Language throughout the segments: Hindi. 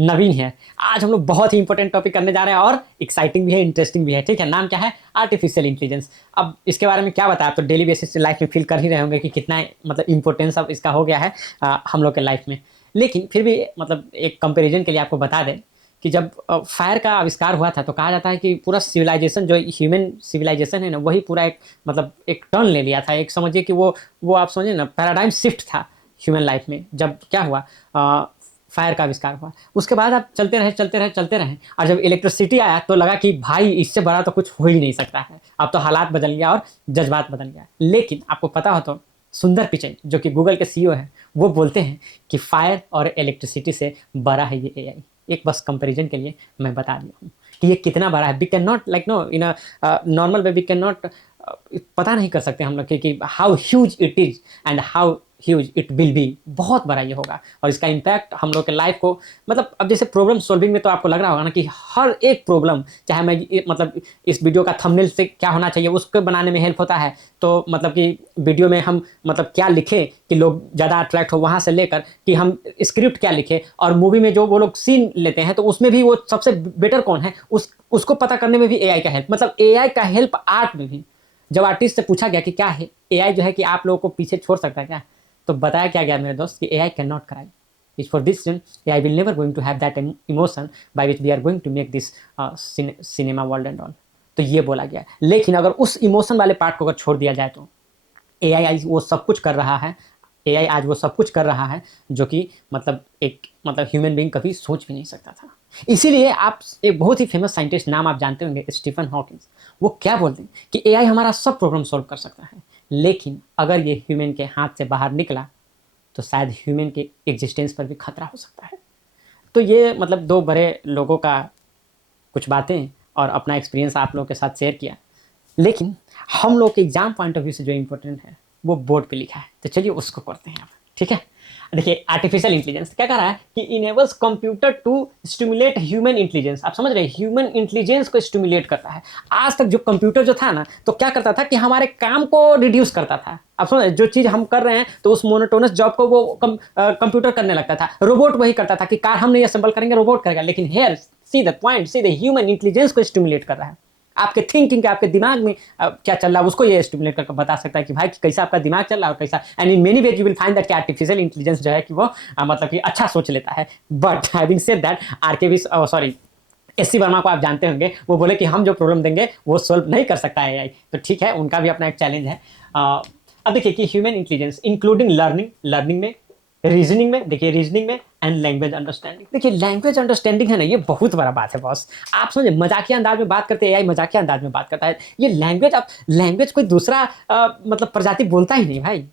नवीन है। आज हम लोग बहुत ही इंपॉर्टेंट टॉपिक करने जा रहे हैं और एक्साइटिंग भी है, इंटरेस्टिंग भी है। ठीक है, नाम क्या है? Artificial intelligence. अब इसके बारे में क्या बताया, तो डेली बेसिस लाइफ में फील कर ही रहे होंगे कि कितना मतलब इंपॉर्टेंस अब इसका हो गया है हम लोग के लाइफ में। लेकिन फिर भी मतलब एक कंपैरिजन के लिए आपको बता दें कि जब फायर का आविष्कार हुआ था तो कहा जाता है कि पूरा सिविलाइजेशन जो ह्यूमन सिविलाइजेशन है ना, वही पूरा एक मतलब एक टर्न ले लिया था। एक समझिए कि वो आप समझिए ना, पैराडाइम शिफ्ट था ह्यूमन लाइफ में। जब क्या हुआ, फायर का आविष्कार हुआ, उसके बाद आप चलते रहे चलते रहे चलते रहे, और जब इलेक्ट्रिसिटी आया तो लगा कि भाई इससे बड़ा तो कुछ हो ही नहीं सकता है। अब तो हालात बदल गया और जज्बात बदल गया। लेकिन आपको पता हो तो सुंदर पिचई जो कि गूगल के सीईओ हैं, वो बोलते हैं कि फायर और इलेक्ट्रिसिटी से बड़ा है ये एआई। एक बस कंपैरिजन के लिए मैं बता दिया हूँ कि ये कितना बड़ा है। We can not like know in a normal way, we can not पता नहीं कर सकते हम लोग कि how huge it is and how huge it will be. बहुत बड़ा ये होगा और इसका इम्पैक्ट हम लोग के लाइफ को मतलब अब जैसे प्रॉब्लम सॉल्विंग में तो आपको लग रहा होगा ना कि हर एक प्रॉब्लम, चाहे मैं मतलब इस वीडियो का थंबनेल से क्या होना चाहिए उसको बनाने में हेल्प होता है, तो मतलब कि वीडियो में हम मतलब क्या लिखें कि लोग ज़्यादा अट्रैक्ट हो, वहाँ से लेकर कि हम स्क्रिप्ट क्या लिखें, और मूवी में जो वो लोग सीन लेते हैं तो उसमें भी वो सबसे बेटर कौन है उसको पता करने में भी एआई का हेल्प, मतलब एआई का हेल्प आर्ट में भी। जब आर्टिस्ट से पूछा गया कि क्या है एआई जो है कि आप लोगों को पीछे छोड़ सकता है क्या, तो बताया क्या गया मेरे दोस्त कि AI can not cry. Is for this reason AI will never going to have that emotion by which we are going to make this cinema world and all. तो ये बोला गया। लेकिन अगर उस इमोशन वाले पार्ट को अगर छोड़ दिया जाए तो एआई आज वो सब कुछ कर रहा है। एआई आज वो सब कुछ कर रहा है जो कि मतलब एक मतलब ह्यूमन बीइंग कभी सोच भी नहीं सकता था। इसीलिए आप एक बहुत ही फेमस साइंटिस्ट नाम आप जानते होंगे, स्टीफन हॉकिंस। वो क्या बोलते हैं कि एआई हमारा सब प्रॉब्लम सॉल्व कर सकता है, लेकिन अगर ये ह्यूमन के हाथ से बाहर निकला तो शायद ह्यूमन के एग्जिस्टेंस पर भी खतरा हो सकता है। तो ये मतलब दो बड़े लोगों का कुछ बातें और अपना एक्सपीरियंस आप लोगों के साथ शेयर किया। लेकिन हम लोग के एग्जाम पॉइंट ऑफ व्यू से जो इंपॉर्टेंट है वो बोर्ड पे लिखा है, तो चलिए उसको पढ़ते हैं आप। ठीक है, देखिए आर्टिफिशियल इंटेलिजेंस क्या कह रहा है कि enables computer to stimulate human intelligence. आप समझ रहे हैं, ह्यूमन इंटेलिजेंस को स्टिमुलेट करता है। आज तक जो कंप्यूटर जो था ना, तो क्या करता था कि हमारे काम को रिड्यूस करता था। आप समझ रहे हैं? जो चीज हम कर रहे हैं तो उस मोनोटोनस जॉब को वो कंप्यूटर करने लगता था, रोबोट वही करता था कि कार हम नहीं असेंबल करेंगे, रोबोट करेगा। लेकिन here see the point, see the human intelligence को स्टिमुलेट कर रहा है। आपके थिंकिंग के आपके दिमाग में क्या चल रहा है उसको ये स्टिमुलेट करके बता सकता है कि भाई कैसा आपका दिमाग चल रहा है और कैसा। And in many ways you will find that कि आर्टिफिशियल इंटेलिजेंस जो है कि वो मतलब कि अच्छा सोच लेता है। But having said that RK sorry SC Verma को आप जानते होंगे, वो बोले कि हम जो प्रॉब्लम देंगे वो सोल्व नहीं कर सकता है एआई। तो ठीक है, उनका भी अपना एक चैलेंज है। अब देखिए कि human intelligence including learning, learning में, रीजनिंग में, देखिए रीजनिंग में एंड लैंग्वेज अंडरस्टैंडिंग। देखिए लैंग्वेज अंडरस्टैंडिंग है ना, ये बहुत बड़ा बात है बॉस। आप समझे, मजाकिया अंदाज में बात करते हैं, एआई मजाकिया अंदाज में बात करता है। ये लैंग्वेज, अब लैंग्वेज कोई दूसरा मतलब प्रजाति बोलता ही नहीं भाई।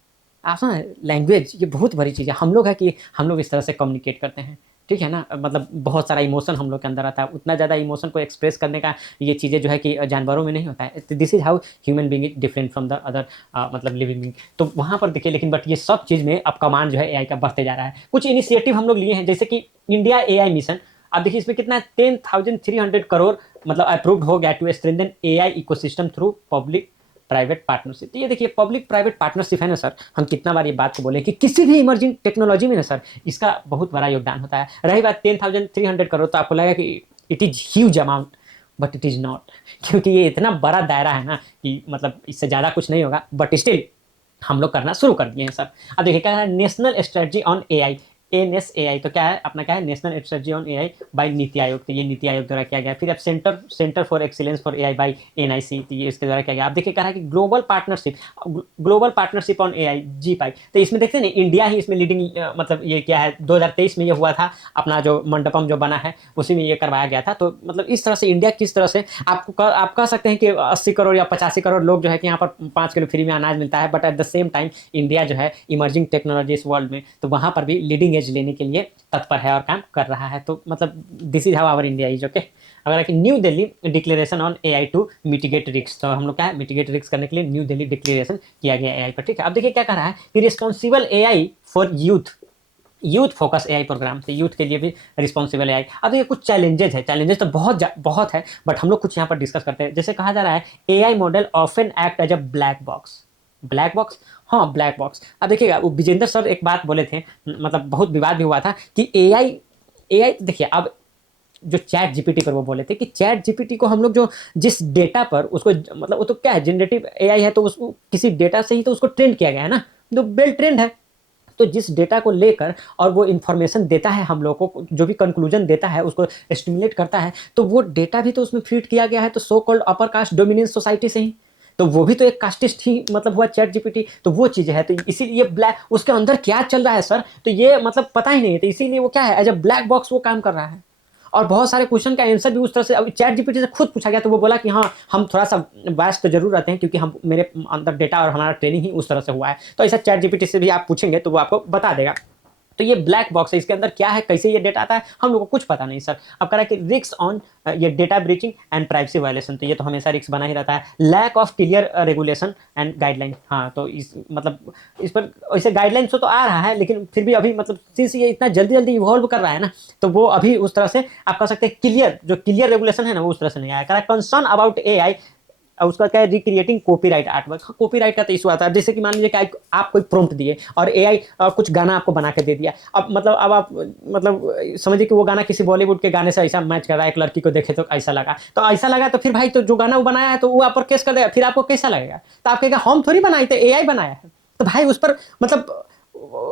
आप समझ, लैंग्वेज ये बहुत बड़ी चीज़ है। हम लोग है कि हम लोग इस तरह से कम्युनिकेट करते हैं। ठीक है ना, मतलब बहुत सारा इमोशन हम लोग के अंदर आता है। उतना ज़्यादा इमोशन को एक्सप्रेस करने का ये चीज़ें जो है कि जानवरों में नहीं होता है। This is how human being is different from the other मतलब लिविंग बीइंग। तो वहाँ पर देखिए, लेकिन बट ये सब चीज़ में अब कमांड जो है एआई का बढ़ते जा रहा है। कुछ इनिशिएटिव हम लोग लिए हैं, जैसे कि इंडिया एआई मिशन। अब देखिए इसमें कितना 10,300 करोड़ मतलब अप्रूव्ड हो गया to strengthen AI ecosystem through public private partnership. तो ये देखिए पब्लिक प्राइवेट पार्टनरशिप है ना सर, हम कितना बार ये बात को बोले कि किसी भी इमर्जिंग टेक्नोलॉजी में ना सर इसका बहुत बड़ा योगदान होता है। रही बात 10,300 करोड़, तो आपको लगेगा कि it is huge amount, but it is not. क्योंकि ये इतना बड़ा दायरा है ना कि मतलब इससे ज़्यादा कुछ नहीं होगा, बट स्टिल हम लोग करना शुरू कर दिए हैं सर। अब देखिए क्या है, national strategy on AI, NSAI. तो क्या है अपना, क्या है, national strategy on AI by NITI Aayog. तो ये नीति आयोग द्वारा किया गया। फिर अब centre for excellence for AI by NIC, तो ये इसके द्वारा किया गया। आप देखिए कह रहा है कि global partnership on AI ZEE5. तो इसमें देखते हैं ना, इंडिया ही इसमें लीडिंग मतलब ये क्या है, 2023 में ये हुआ था। अपना जो मंडपम जो बना है उसी में ये करवाया गया था। तो मतलब इस तरह से इंडिया किस तरह से आप कह सकते हैं कि 80 करोड़ या 85 करोड़ लोग जो है कि यहाँ पर 5 किलो फ्री में अनाज मिलता है, but at the same time India जो है इमर्जिंग टेक्नोलॉजी इस वर्ल्ड में, तो वहाँ पर भी लीडिंग एज लेने के लिए तत्पर है और काम कर रहा है। तो मतलब this is how our India is okay. अगर कि New Delhi declaration on AI to mitigate risk, तो हम लोग क्या है, मिटिगेट रिस्क करने के लिए न्यू दिल्ली डिक्लेरेशन किया गया एआई पर। ठीक है, अब देखिए क्या कर रहा है कि responsible AI for youth focus AI programme, तो यूथ के लिए भी रिस्पॉन्सिबल एआई। अब ये कुछ चैलेंजेस है, चैलेंजेस तो बहुत है, बट हम लोग कुछ यहाँ पर डिस्कस करते हैं। जैसे कहा जा रहा है AI model often act as a black box. Black box, हाँ ब्लैक बॉक्स। अब देखिएगा वो विजेंद्र सर एक बात बोले थे, मतलब बहुत विवाद भी हुआ था कि एआई एआई देखिए, अब जो चैट जीपीटी पर वो बोले थे कि चैट जीपीटी को हम लोग जो जिस डेटा पर उसको मतलब वो तो क्या है, जनरेटिव एआई है, तो उसको किसी डेटा से ही तो उसको ट्रेन किया गया है ना, जो वेल ट्रेंड है। तो जिस डेटा को लेकर और वो इन्फॉर्मेशन देता है हम लोगों को, जो भी कंक्लूजन देता है उसको स्टिमुलेट करता है, तो वो डेटा भी तो उसमें फीड किया गया है, तो so called upper caste dominance society से ही। तो वो भी तो एक कास्टिस्ट ही मतलब हुआ चैट जीपीटी, तो वो चीज़ है। तो इसीलिए ब्लैक उसके अंदर क्या चल रहा है सर, तो ये मतलब पता ही नहीं है, तो इसीलिए वो क्या है, एज अ ब्लैक बॉक्स वो काम कर रहा है। और बहुत सारे क्वेश्चन का आंसर भी उस तरह से अब चैट जीपीटी से खुद पूछा गया, तो वो बोला कि हाँ, हम थोड़ा सा बायस तो जरूर रहते हैं, क्योंकि हम मेरे अंदर डेटा और हमारा ट्रेनिंग ही उस तरह से हुआ है। तो ऐसा चैट जीपीटी से भी आप पूछेंगे तो वो आपको बता देगा। तो ये ब्लैक बॉक्स है, इसके अंदर क्या है, कैसे ये डेटा आता है, हम लोग को कुछ पता नहीं सर। अब कह रहा है कि रिस्क ऑन ये data breaching and privacy violation, तो ये तो हमेशा रिस्क बना ही रहता है। Lack of clear regulation and guideline, हाँ, तो इस मतलब इस पर वैसे गाइडलाइन तो आ रहा है, लेकिन फिर भी अभी मतलब सिंस ये इतना जल्दी जल्दी इवॉल्व कर रहा है ना, तो वो अभी उस तरह से आप कह सकते हैं क्लियर, जो क्लियर रेगुलेशन है ना, वो उस तरह से नहीं आया। कह रहा है कंसर्न अबाउट एआई, और उसका क्या है, रिक्रिएटिंग कॉपीराइट आर्टवर्क। कॉपीराइट का तो इशू आता है, जैसे कि मान लीजिए कि आप कोई प्रॉम्प्ट दिए और एआई कुछ गाना आपको बना के दे दिया। अब मतलब अब आप मतलब समझिए कि वो गाना किसी बॉलीवुड के गाने से ऐसा मैच कर रहा है, एक लड़की को देखे तो ऐसा लगा, तो ऐसा लगा, तो फिर भाई तो जो गाना वो बनाया है तो वो आप पर केस कर देगा, फिर आपको कैसा लगेगा, तो आप कहेगा हम थोड़ी बनाए थे, एआई बनाया है। तो भाई उस पर मतलब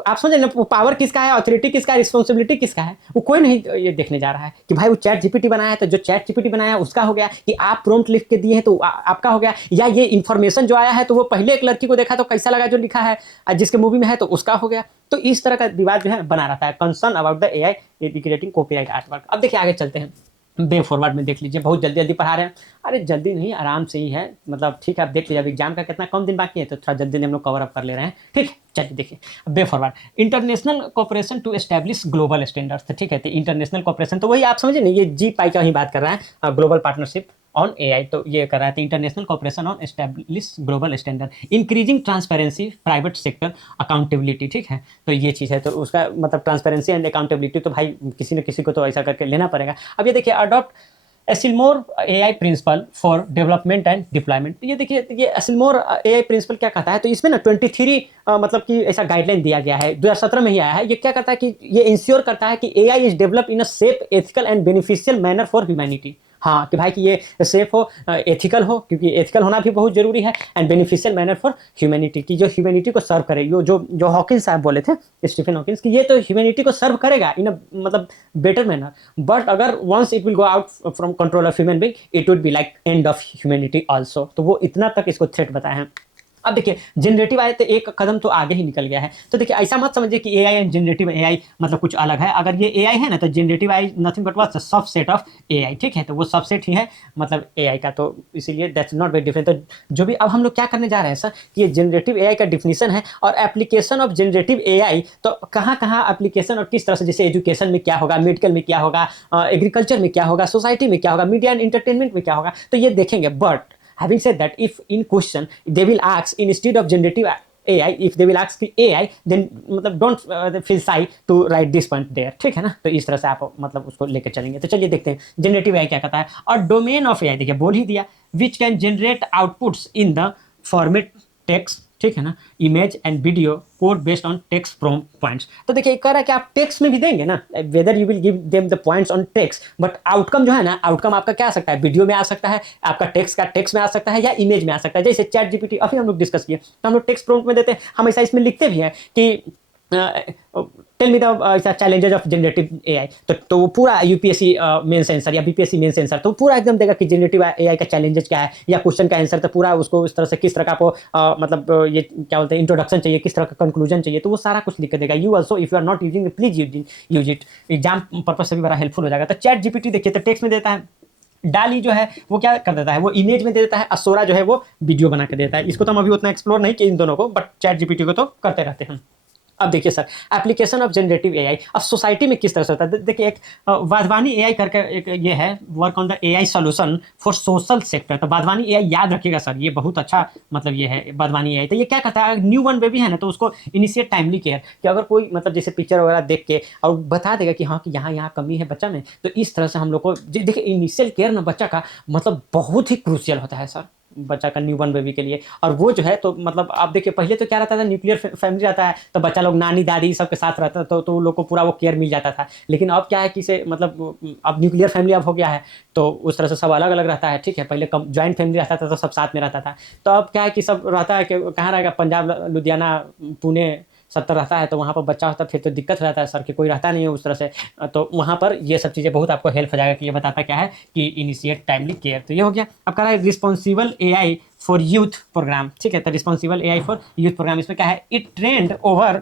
आप समझे ना, पावर किसका है, अथॉरिटी किसका है, रिस्पॉन्सिबिलिटी किसका है, वो कोई नहीं ये देखने जा रहा है कि भाई वो चैट जीपीटी बनाया है, तो जो चैट जीपीटी बनाया है उसका हो गया, कि आप प्रॉम्प्ट लिख के दिए हैं तो आपका हो गया, या ये इन्फॉर्मेशन जो आया है तो वो पहले एक लड़की को देखा तो कैसा लगा जो लिखा है, जिसके मूवी में है तो उसका हो गया। तो इस तरह का विवाद जो है बना रहता है, concern about the AI creating copyright artwork. अब देखिए आगे चलते हैं, बे फॉरवर्ड में देख लीजिए, बहुत जल्दी जल्दी पढ़ा रहे हैं। अरे जल्दी नहीं, आराम से ही है, मतलब ठीक है, आप देख लीजिए, अब एग्जाम का कितना कम दिन बाकी है, तो थोड़ा जल्दी हम लोग कवर अप कर ले रहे हैं, ठीक है। चलिए देखिए, way forward, international cooperation to establish global standards, ठीक है। तो इंटरनेशनल कॉपरेशन तो वही आप समझे नहीं, ये जी पाई का ही बात कर रहा है, ग्लोबल पार्टनरशिप ऑन एआई, तो ये कर रहा है international cooperation on establish global standard, increasing transparency, private sector accountability, ठीक है। तो ये चीज़ है, तो उसका मतलब ट्रांसपेरेंसी एंड अकाउंटेबिलिटी तो भाई किसी न किसी को तो ऐसा करके लेना पड़ेगा। अब ये देखिए, अडॉप्ट एसिलमोर AI principle for development and deployment, ये देखिए, ये एसिलमोर एआई प्रिंसिपल क्या कहता है, तो इसमें ना 23 मतलब कि ऐसा गाइडलाइन दिया गया है, 2017 में ही आया है। ये क्या करता है कि ये इंश्योर करता है कि AI is develop in a safe, ethical and beneficial manner for humanity. हाँ, कि भाई कि ये सेफ हो, एथिकल हो, क्योंकि एथिकल होना भी बहुत जरूरी है, and beneficial manner for humanity, की जो ह्यूमैनिटी को सर्व करे, जो जो जो हॉकिंस साहब बोले थे, स्टीफन हॉकिंस, कि ये तो ह्यूमैनिटी को सर्व करेगा इन अ मतलब बेटर मैनर, बट अगर once it will go out from control of human being, it would be like end of humanity also. तो वो इतना तक इसको थ्रेट बताया है। अब देखिए, जनरेटिव आए तो एक कदम तो आगे ही निकल गया है। तो देखिए, ऐसा मत समझिए कि एआई एंड जनरेटिव एआई मतलब कुछ अलग है। अगर ये एआई है ना, तो generative AI nothing but was subset of AI, ठीक है। तो वो सबसेट ही है मतलब एआई का, तो इसीलिए दैट्स नॉट वेरी डिफरेंट। तो जो भी अब हम लोग क्या करने जा रहे हैं सर, कि ये जनरेटिव एआई का डिफिनीशन है और एप्लीकेशन ऑफ जनरेटिव एआई, तो कहाँ कहाँ एप्लीकेशन और किस तरह से, जैसे एजुकेशन में क्या होगा, मेडिकल में क्या होगा, एग्रीकल्चर में क्या होगा, सोसाइटी में क्या होगा, मीडिया एंड एंटरटेनमेंट में क्या होगा, तो ये देखेंगे। But having said that, if in question they will ask instead of generative AI, if they will ask the AI, then मतलब don't feel shy to write this point there, ठीक है ना। तो इस तरह से आप मतलब उसको लेकर चलेंगे। तो चलिए देखते हैं जनरेटिव AI क्या कहता है। और डोमेन ऑफ AI देखिए बोल ही दिया, which can generate outputs in the format text, ठीक है ना, image and video code based on text from points. तो देखिए कह रहा है कि आप टेक्स्ट में भी देंगे ना, whether you will give them the points on text, but outcome जो है ना, आउटकम आपका क्या आ सकता है, वीडियो में आ सकता है, आपका टेक्स्ट का टेक्स्ट में आ सकता है, या इमेज में आ सकता है। जैसे चैट जीपीटी अभी हम लोग डिस्कस किए, तो हम लोग टेक्स्ट प्रॉम्प्ट में देते हैं, हम ऐसा इसमें लिखते भी हैं कि tell me the challenges of generative AI, तो वो पूरा यूपीएससी मेंस आंसर या बीपीएससी मेंस आंसर तो पूरा एकदम देगा कि जनरेटिव एआई का चैलेंजेस क्या है, या क्वेश्चन का आंसर, तो पूरा उसको इस तरह से किस तरह का आपको मतलब ये क्या बोलते हैं, इंट्रोडक्शन चाहिए, किस तरह का कंक्लूजन चाहिए, तो वो सारा कुछ लिख के देगा। You also if you are not using please use it, exam purpose से भी बड़ा हेल्पफुल हो जाएगा। तो चैट जीपीटी देखिए, तो टेक्स्ट में देता है, डाली जो है वो क्या कर देता है, वो इमेज में दे देता है, असोरा जो है वो वीडियो बना के देता है। इसको तो हम अभी उतना एक्सप्लोर नहीं किए इन दोनों को, बट चैट जीपीटी को तो करते रहते हैं। अब देखिए sir, application of generative AI अब सोसाइटी में किस तरह से होता है। देखिए एक वाधवानी एआई करके एक ये है, work on the AI solution for social sector. तो वाधवानी एआई याद रखिएगा सर, ये बहुत अच्छा मतलब ये है वाधवानी एआई। तो ये क्या करता है, न्यू बॉर्न बेबी है ना, तो उसको इनिशिएट टाइमली केयर, कि अगर कोई मतलब जैसे पिक्चर वगैरह देख के और बता देगा कि हाँ कि यहाँ यहाँ कमी है बच्चा में, तो इस तरह से हम लोग को देखिए इनिशियल केयर ना बच्चा का मतलब बहुत ही क्रूशियल होता है सर, बच्चा का न्यू बॉर्न बेबी के लिए। और वो जो है तो मतलब आप देखिए पहले तो क्या रहता था, न्यूक्लियर फैमिली रहता है तो बच्चा लोग नानी दादी सबके साथ रहता था, तो उन लोग को पूरा वो केयर मिल जाता था। लेकिन अब क्या है कि इसे मतलब अब न्यूक्लियर फैमिली अब हो गया है, तो उस तरह से सब अलग अलग रहता है, ठीक है। पहले कम जॉइंट फैमिली रहता था तो सब साथ में रहता था, तो अब क्या है कि सब रहता है कि कहाँ रहेगा, पंजाब लुधियाना पुणे सब तरह रहता है, तो वहाँ पर बच्चा होता है फिर तो दिक्कत रहता है, सर के कोई रहता नहीं है उस तरह से। तो वहाँ पर ये सब चीज़ें बहुत आपको हेल्प हो जाएगा कि ये बताता क्या है कि इनिशिएट टाइमली केयर। तो ये हो गया। अब कह रहा है responsible AI for youth programme, ठीक है। तो responsible AI for youth programme, इसमें क्या है, इट ट्रेंड ओवर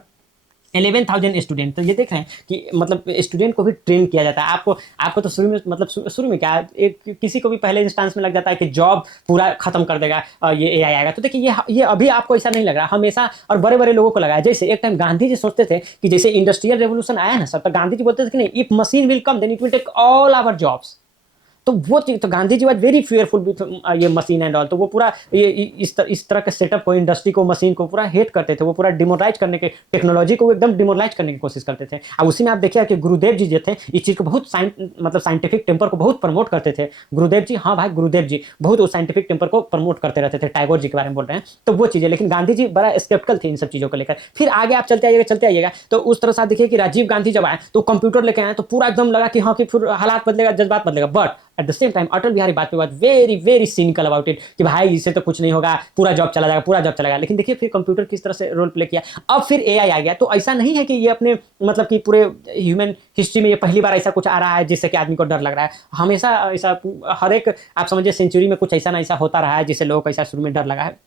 11,000 स्टूडेंट। तो ये देख रहे हैं कि मतलब स्टूडेंट को भी ट्रेन किया जाता है। आपको आपको तो शुरू में मतलब शुरू में क्या एक किसी को भी पहले इंस्टांस में लग जाता है कि जॉब पूरा खत्म कर देगा ये एआई आएगा। तो देखिए ये अभी आपको ऐसा नहीं लग रहा, हमेशा और बड़े बड़े लोगों को लगा है। जैसे एक टाइम गांधी जी सोचते थे कि जैसे इंडस्ट्रियल रेवोल्यूशन आया ना सर, तो गांधी जी बोलते थे कि नहीं, if machine will come then it will take all our jobs. तो वो चीज तो Gandhi ji was very fearful with ये मशीन एंड ऑल। तो वो पूरा ये इस तरह के सेटअप को, इंडस्ट्री को, मशीन को पूरा हेट करते थे। वो पूरा डिमोरलाइज करने के, टेक्नोलॉजी को एकदम डिमोरलाइज करने की कोशिश करते थे। अब उसी में आप देखिए कि गुरुदेव जी जो थे इस चीज को बहुत मतलब साइंटिफिक टेम्पर को बहुत प्रमोट करते थे। गुरुदेव जी, हाँ भाई गुरुदेव जी बहुत वो साइंटिफिक टेम्पर को प्रमोट करते रहते थे। टैगोर जी के बारे में बोल रहे हैं, तो वो चीजें। लेकिन गांधी जी बड़ा स्केप्टिकल थे इन सब चीजों को लेकर। फिर आगे आप चलते आइएगा तो उस तरह से आप देखिए कि राजीव गांधी जब आए तो कंप्यूटर लेके आए तो पूरा एकदम लगा कि हाँ कि फिर हालात बदलेगा, जज्बात बदलेगा। But at the same time Atal Bihari Vajpayee was very very cynical about it कि भाई इससे तो कुछ नहीं होगा, पूरा जॉब चला जाएगा, पूरा जॉब चला। लेकिन देखिए फिर कंप्यूटर किस तरह से रोल प्ले किया। अब फिर एआई आ गया, तो ऐसा नहीं है कि ये अपने मतलब कि पूरे ह्यूमन हिस्ट्री में ये पहली बार ऐसा कुछ आ रहा है जिससे कि आदमी को डर लग रहा है। हमेशा ऐसा हर एक आप समझिए सेंचुरी में कुछ ऐसा ना ऐसा होता रहा है जिससे लोगों को ऐसा शुरू में डर लगा है।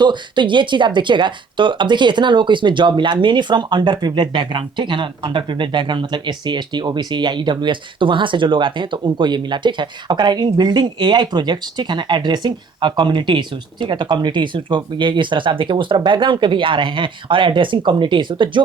तो ये चीज आप देखिएगा। तो अब देखिए इतना लोगों को इसमें जॉब मिला, many from under privilege background, ठीक है ना। अंडर प्रिविलेज बैकग्राउंड मतलब एससी एसटी ओबीसी या ईडब्ल्यूएस, तो वहां से जो लोग आते हैं तो उनको ये मिला, ठीक है। अब कह रहा है इन बिल्डिंग एआई प्रोजेक्ट्स, ठीक है ना, एड्रेसिंग कम्युनिटी इशूज, ठीक है। तो कम्युनिटी इशूज को ये इस तरह से आप देखिए उस तरह बैकग्राउंड के भी आ रहे हैं और एड्रेसिंग कम्युनिटी इशू। तो जो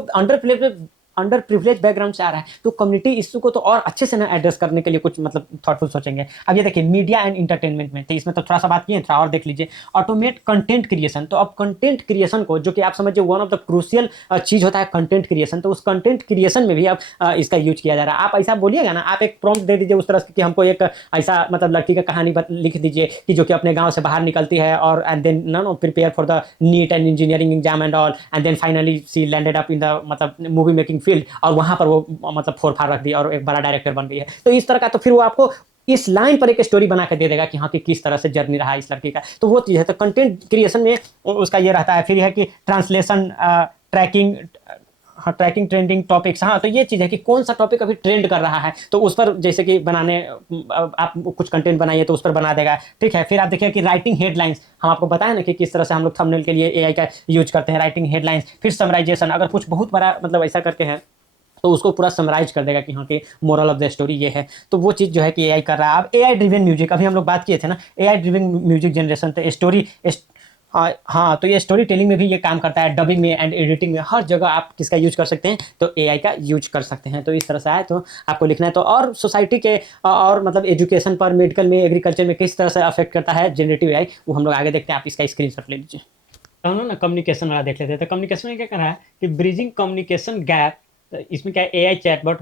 अंडर प्रिविलेज बैकग्राउंड से आ रहा है तो कम्युनिटी इशू को तो और अच्छे से ना एड्रेस करने के लिए कुछ मतलब थॉटफुल सोचेंगे। अब ये देखिए मीडिया एंड इंटरटेनमेंट में, तो इसमें तो थोड़ा सा बात किए, थोड़ा और देख लीजिए। ऑटोमेट कंटेंट क्रिएशन, तो अब कंटेंट क्रिएशन को, जो कि आप समझिए वन ऑफ द क्रूशियल चीज होता है कंटेंट क्रिएशन, तो उस कंटेंट क्रिएशन में भी अब इसका यूज किया जा रहा है। आप ऐसा बोलिएगा ना, आप एक प्रॉम्प्ट दे दीजिए उस तरह से कि हमको एक ऐसा मतलब लड़की का कहानी लिख दीजिए कि जो कि अपने गांव से बाहर निकलती है और and then no prepare for the NEET and engineering exam and all, and then finally she landed up in the मतलब मूवी मेकिंग फील्ड, और वहां पर वो मतलब फोर फार रख दिया और एक बड़ा डायरेक्टर बन गई है। तो इस तरह का तो फिर वो आपको इस लाइन पर एक स्टोरी बना के दे देगा कि हाँ कि किस तरह से जर्नी रहा इस लड़की का। तो वो चीज़ है। तो कंटेंट क्रिएशन में उसका ये रहता है। फिर यह है कि ट्रांसलेशन, ट्रैकिंग, हाँ ट्रैकिंग ट्रेंडिंग टॉपिक्स। हाँ तो ये चीज़ है कि कौन सा टॉपिक अभी ट्रेंड कर रहा है तो उस पर जैसे कि बनाने आप कुछ कंटेंट बनाइए तो उस पर बना देगा, ठीक है। फिर आप देखिए कि राइटिंग हेडलाइंस, हम आपको बताएं ना कि किस तरह से हम लोग थंबनेल के लिए एआई का यूज करते हैं, राइटिंग हेडलाइंस। फिर समराइजेशन, अगर कुछ बहुत बड़ा मतलब ऐसा करके है तो उसको पूरा समराइज कर देगा कि हाँ कि मोरल ऑफ द स्टोरी ये है। तो वो चीज़ जो है कि एआई कर रहा है। अब एआई ड्रिवन म्यूजिक, अभी हम लोग बात किए थे ना एआई ड्रिवन म्यूजिक जनरेशन, तो स्टोरी हाँ हाँ, तो ये स्टोरी टेलिंग में भी ये काम करता है, डबिंग में एंड एडिटिंग में, हर जगह आप किसका यूज कर सकते हैं तो एआई का यूज कर सकते हैं। तो इस तरह से आए तो आपको लिखना है। तो और सोसाइटी के और मतलब एजुकेशन पर, मेडिकल में, एग्रीकल्चर में किस तरह से अफेक्ट करता है जनरेटिव एआई, वो हम लोग आगे देखते हैं। आप इसका स्क्रीनशॉट ले लीजिए। तो हम लोग ना कम्युनिकेशन वाला देख लेते हैं। तो कम्युनिकेशन में क्या कर रहा है कि ब्रिजिंग कम्युनिकेशन गैप। तो इसमें क्या है, एआई चैटबॉट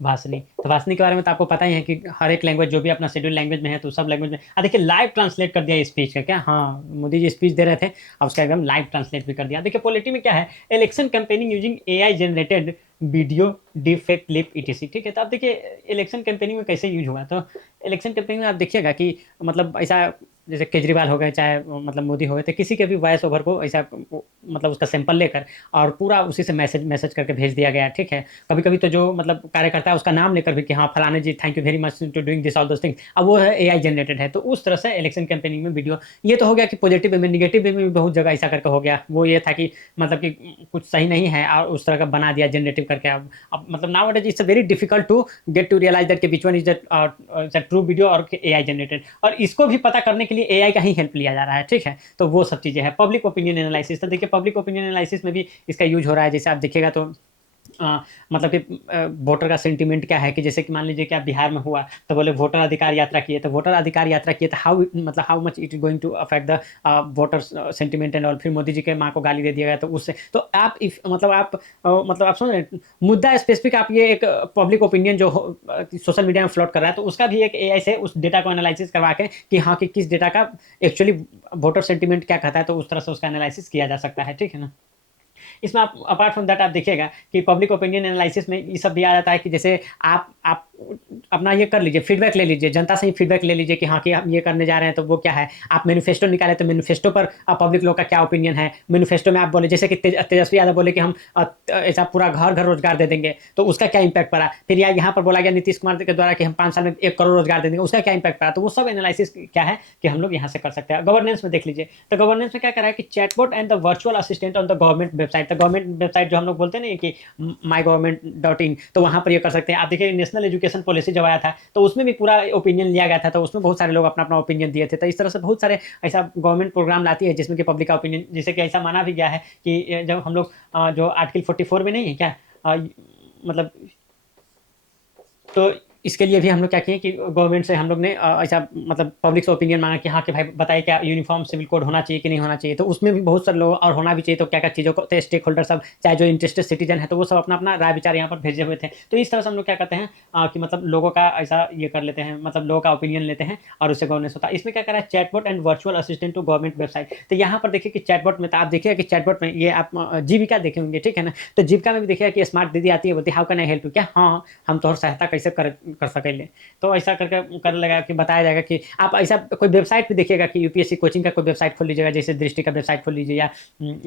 भाषनी। तो भाषनी के बारे में तो आपको पता ही है कि हर एक लैंग्वेज जो भी अपना शेड्यूल लैंग्वेज में है तो सब लैंग्वेज में देखिए लाइव ट्रांसलेट कर दिया स्पीच का। क्या, हाँ मोदी जी स्पीच दे रहे थे, अब उसका एकदम लाइव ट्रांसलेट भी कर दिया। देखिए पॉलिटी में क्या है, election campaigning using AI generated video defect clip etc, ठीक है। तो आप देखिए इलेक्शन कैंपेनिंग में कैसे यूज हुआ। तो इलेक्शन कैंपेनिंग में आप देखिएगा कि मतलब ऐसा जैसे केजरीवाल हो गए चाहे मतलब मोदी हो गए, तो किसी के भी वॉइस ओवर को ऐसा मतलब उसका सैंपल लेकर और पूरा उसी से मैसेज करके भेज दिया गया, ठीक है। कभी कभी तो जो मतलब कार्यकर्ता है उसका नाम लेकर भी कि हाँ फलाने जी thank you very much to doing this all those things, अब वो है एआई जनरेटेड है। तो उस तरह से इलेक्शन कैंपेनिंग में वीडियो, ये तो हो गया कि पॉजिटिव वे में। निगेटिव वे में भी बहुत जगह ऐसा करके हो गया। वो ये था कि मतलब कि कुछ सही नहीं है और उस तरह का बना दिया जनरेटिव करके। अब मतलब now it is very difficult to get to realise that which one is the true video और एआई जनरेटेड, और इसको भी पता करने के लिए एआई का ही हेल्प लिया जा रहा है, ठीक है। तो वो सब चीज़ें हैं। पब्लिक ओपिनियन एनालिसिस, तो देखिए पब्लिक ओपिनियन एनालिसिस में भी इसका यूज हो रहा है। जैसे आप देखिएगा तो मतलब कि वोटर का सेंटिमेंट क्या है, कि जैसे कि मान लीजिए कि आप बिहार में हुआ तो बोले वोटर अधिकार यात्रा किए, तो वोटर अधिकार यात्रा किए तो how much it is going to affect the voter sentiment and all. फिर मोदी जी के माँ को गाली दे दिया गया तो उससे तो आप इफ मतलब आप मतलब आप समझ रहे हैं, मुद्दा स्पेसिफिक आप ये एक पब्लिक ओपिनियन जो सोशल मीडिया में फ्लोट कर रहा है, तो उसका भी एक एआई से उस डेटा को एनालिसिस करवा के कि हाँ कि किस डेटा का एक्चुअली वोटर सेंटिमेंट क्या कहता है, तो उस तरह से उसका एनालिसिस किया जा सकता है, ठीक है ना। इसमें आप अपार्ट फ्रॉम दैट आप देखिएगा कि पब्लिक ओपिनियन एनालिसिस में ये सब भी आ जाता है कि जैसे आप अपना ये कर लीजिए, फीडबैक ले लीजिए, जनता से ही फीडबैक ले लीजिए कि हाँ कि हम ये करने जा रहे हैं तो वो क्या है। आप मैनिफेस्टो निकाले तो मैनिफेस्टो पर पब्लिक लोग का क्या ओपिनियन है। मैनिफेस्टो में आप बोले जैसे कि तेजस्वी यादव बोले कि हम ऐसा पूरा घर घर रोजगार दे देंगे, तो उसका क्या इंपैक्ट पड़ा। फिर यहाँ पर बोला गया नीतीश कुमार के द्वारा कि हम 5 साल में 1 करोड़ रोजगार दे देंगे, उसका क्या इंपैक्ट पड़ा। तो वो सब एनालिसिस क्या है कि हम लोग यहाँ से कर सकते हैं। गवर्नेंस में देख लीजिए, तो गवर्नेंस में क्या करा है कि chatbot and the virtual assistant on the government website. तो गवर्नमेंट वेबसाइट जो हम लोग बोलते हैं ना कि MyGovernment.in, तो वहाँ पर ये कर सकते हैं। आप देखिए नेशनल एजुकेशन पॉलिसी जब आया था तो उसमें भी पूरा ओपिनियन लिया गया था, तो उसमें बहुत सारे लोग अपना अपना ओपिनियन दिए थे। तो इस तरह से बहुत सारे ऐसा गवर्नमेंट प्रोग्राम लाती है जिसमें कि पब्लिक का ओपिनियन, जैसे कि ऐसा माना भी गया है कि जब हम लोग जो आर्टिकल 44 में नहीं है क्या, मतलब तो इसके लिए भी हम लोग क्या किए कि गवर्नमेंट से हम लोग ने ऐसा मतलब पब्लिक से ओपिनियन मांगा कि हाँ कि भाई बताइए क्या यूनिफॉर्म सिविल कोड होना चाहिए कि नहीं होना चाहिए। तो उसमें भी बहुत सारे लोग और होना भी चाहिए, तो क्या क्या चीज़ों को तो स्टेक होल्डर सब चाहे जो इंटरेस्टेड सिटीजन है तो वो सब अपना अपना राय विचार यहाँ पर भेजे हुए थे। तो इस तरह से हम लोग क्या करते हैं कि मतलब लोगों का ऐसा ये कर लेते हैं, मतलब लोगों का ओपिनियन लेते हैं और उससे गवर्नेंस होता है। इसमें क्या करा है chatbot and virtual assistant to government website. तो यहाँ पर देखिए कि चैटबॉट में तो आप देखिए कि चैटबॉट में ये आप जीविका देखे होंगे, ठीक है ना। तो जीविका में भी देखिए कि स्मार्ट दीदी आती है, बोलती है how can I help you, क्या हाँ हम तोहर सहायता कैसे कर सकेंगे। तो ऐसा करके कर लगा कि बताया जाएगा कि आप ऐसा कोई वेबसाइट भी देखिएगा कि यूपीएससी कोचिंग का कोई वेबसाइट खोल लीजिएगा, जैसे दृष्टि का वेबसाइट खोल लीजिए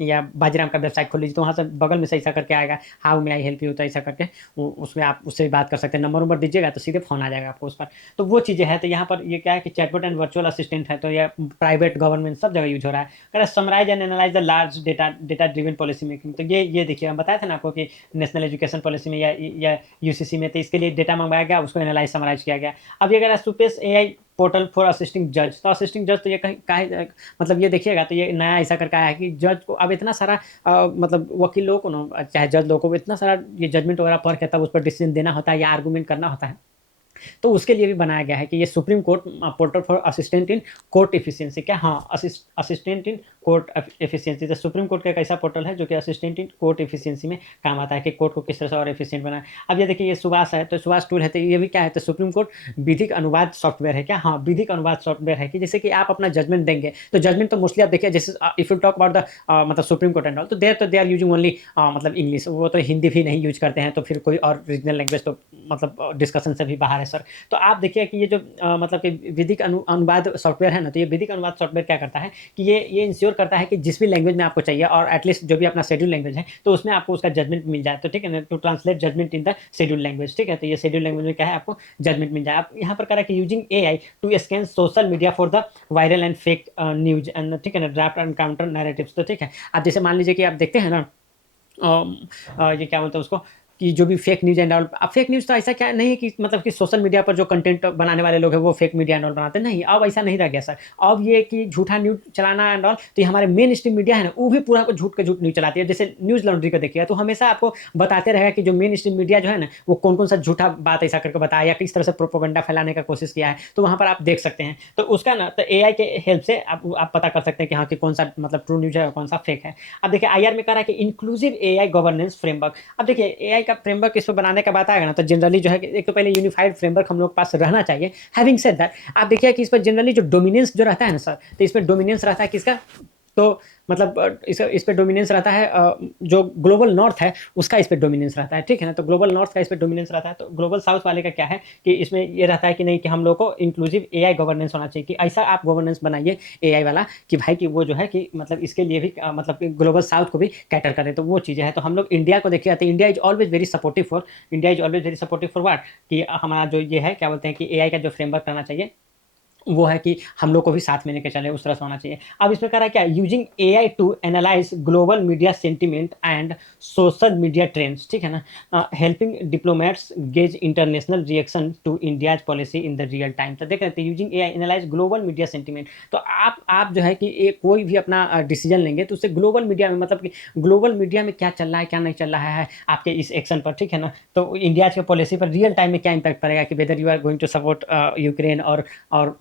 या बाजीराम का वेबसाइट खोल लीजिए, तो वहाँ से बगल में से ऐसा करके आएगा how may I help you, तो ऐसा करके उसमें आप उससे भी बात कर सकते हैं। नंबर दीजिएगा तो सीधे फोन आ जाएगा आपको उस पर। तो वो चीज़ें हैं। तो यहाँ पर ये क्या है कि चैटबॉट एंड वर्चुअल असिस्टेंट है, तो ये प्राइवेट गवर्नमेंट सब जगह यूज हो रहा है। कह summarise and analyse the large data driven policy making. तो ये देखिए हम बताए थे ना आपको कि नेशनल एजुकेशन पॉलिसी में या यूसीसी में, तो इसके लिए डेटा मंगवाया गया, उसको एनालाइज समराइज किया गया। अब ये कह रहा है SUPACE AI portal for assisting जज। तो असिस्टिंग जज तो ये कहीं मतलब ये देखिएगा तो ये नया ऐसा करके आया है कि जज को अब इतना सारा मतलब वकील लोगों को ना चाहे जज लोगों को इतना सारा ये जजमेंट वगैरह पढ़ के तब उस पर डिसीजन देना होता है या आर्गूमेंट करना होता है। तो उसके लिए भी बनाया गया है कि ये supreme court portal for assistant in court efficiency. क्या हाँ असिस्टेंट इन कोर्ट एफिशिएंसी। तो सुप्रीम कोर्ट का एक ऐसा पोर्टल है जो कि असिस्टेंट इन कोर्ट एफिशिएंसी में काम आता है कि कोर्ट को किस तरह से और एफिशिएंट बनाए। अब ये देखिए ये सुभाष है, तो सुभाष टूल है, तो ये भी क्या है, तो सुप्रीम कोर्ट विधिक अनुवाद सॉफ्टवेयर है। क्या हाँ विधिक अनुवाद सॉफ्टवेयर है कि जैसे कि आप अपना जजमेंट देंगे, तो जजमेंट तो मोस्टली आप देखिए जैसे if you talk about the मतलब सुप्रीम कोर्ट एंड ऑल, तो दे आर यूजिंग ओनली मतलब इंग्लिश, वो तो हिंदी भी नहीं यूज करते हैं, तो फिर कोई और रीजनल लैंग्वेज तो मतलब डिस्कशन से भी बाहर है सर। तो आप देखिए कि ये जो मतलब कि विधिक अनुवाद सॉफ्टवेयर है ना, तो ये विधिक अनुवाद सॉफ्टवेयर क्या करता है कि ये इंश्योर करता है कि जिस भी लैंग्वेज में आपको चाहिए और एटलीस्ट जो भी अपना शेड्यूल लैंग्वेज है तो उसमें आपको उसका जजमेंट मिल जाए। तो ठीक है ना, to translate judgement in the schedule language, ठीक है। तो ये शेड्यूल लैंग्वेज में क्या है आपको जजमेंट मिल जाए। आप यहाँ पर करा कि using AI to scan social media for the viral and fake news and ठीक है ना ड्राफ्ट एंड काउंटर नैरेटिव्स। तो ठीक है, आप जैसे मान लीजिए कि आप देखते हैं ना ये क्या बोलते हैं उसको कि जो भी फेक न्यूज़ एंड ऑल। अब फेक न्यूज़ तो ऐसा क्या नहीं है कि मतलब कि सोशल मीडिया पर जो कंटेंट बनाने वाले लोग हैं वो फेक मीडिया एंड ऑल बनाते हैं, नहीं। अब ऐसा नहीं रह गया सर। अब ये कि झूठा न्यूज़ चलाना एंड ऑल, तो ये हमारे मेन स्ट्रीम मीडिया है ना वो भी पूरा को झूठ न्यूज़ चलाती है। जैसे न्यूज़ लॉन्ड्री को देखिए तो हमेशा आपको बताते रहेगा कि जो मेन स्ट्रीम मीडिया जो है ना वो कौन कौन सा झूठा बात ऐसा करके बताया या किस तरह से प्रोपोगंडा फैलाने का कोशिश किया है, तो वहाँ पर आप देख सकते हैं। तो उसका ना तो एआई के हेल्प से आप पता कर सकते हैं कि हाँ कि कौन सा मतलब ट्रू न्यूज़ है और कौन सा फेक है। अब देखिए आईआर में कह रहा है कि इंक्लूसिव एआई गवर्नेंस फ्रेमवर्क। अब देखिए एआई का फ्रेमवर्क इस पर बनाने का बात आएगा ना, तो जनरली जो है कि एक तो पहले यूनिफाइड फ्रेमवर्क हम लोग के पास रहना चाहिए। हैविंग सेड दैट आप देखिए कि इस पर जनरली जो डोमिनेंस जो रहता है ना सर, तो इस पर डोमिनेंस रहता है किसका, तो मतलब इस पे डोमिनेंस रहता है जो ग्लोबल नॉर्थ है उसका इस पे डोमिनेंस रहता है, ठीक है ना। तो ग्लोबल नॉर्थ का इस पे डोमिनेंस रहता है। तो ग्लोबल साउथ वाले का क्या है कि इसमें ये रहता है कि नहीं कि हम लोग को इंक्लूसिव एआई गवर्नेंस होना चाहिए, कि ऐसा आप गवर्नेंस बनाइए एआई वाला कि भाई कि वो जो है कि मतलब इसके लिए भी मतलब कि ग्लोबल साउथ को भी कैटर करें। तो वो चीज़ें हैं। तो हम लोग इंडिया को देखिए तो India is always very supportive for what कि हमारा जो ये है क्या बोलते हैं कि एआई का जो फ्रेमवर्क रहना चाहिए वो है कि हम लोग को भी साथ में लेके चले, उस तरह से होना चाहिए। अब इसमें कह रहा है क्या, using AI to analyse global media sentiment and social media trends, ठीक है ना, helping diplomats gauge international reaction to India's policy in the real time. तो देख रहे थे using AI analyse global media sentiment. तो आप जो है कि एक कोई भी अपना डिसीजन लेंगे तो उससे ग्लोबल मीडिया में, मतलब कि ग्लोबल मीडिया में क्या चल रहा है क्या नहीं चल रहा है आपके इस एक्शन पर, ठीक है ना। तो इंडिया की पॉलिसी पर रियल टाइम में क्या इम्पैक्ट पड़ेगा, कि whether you are going to support Ukraine और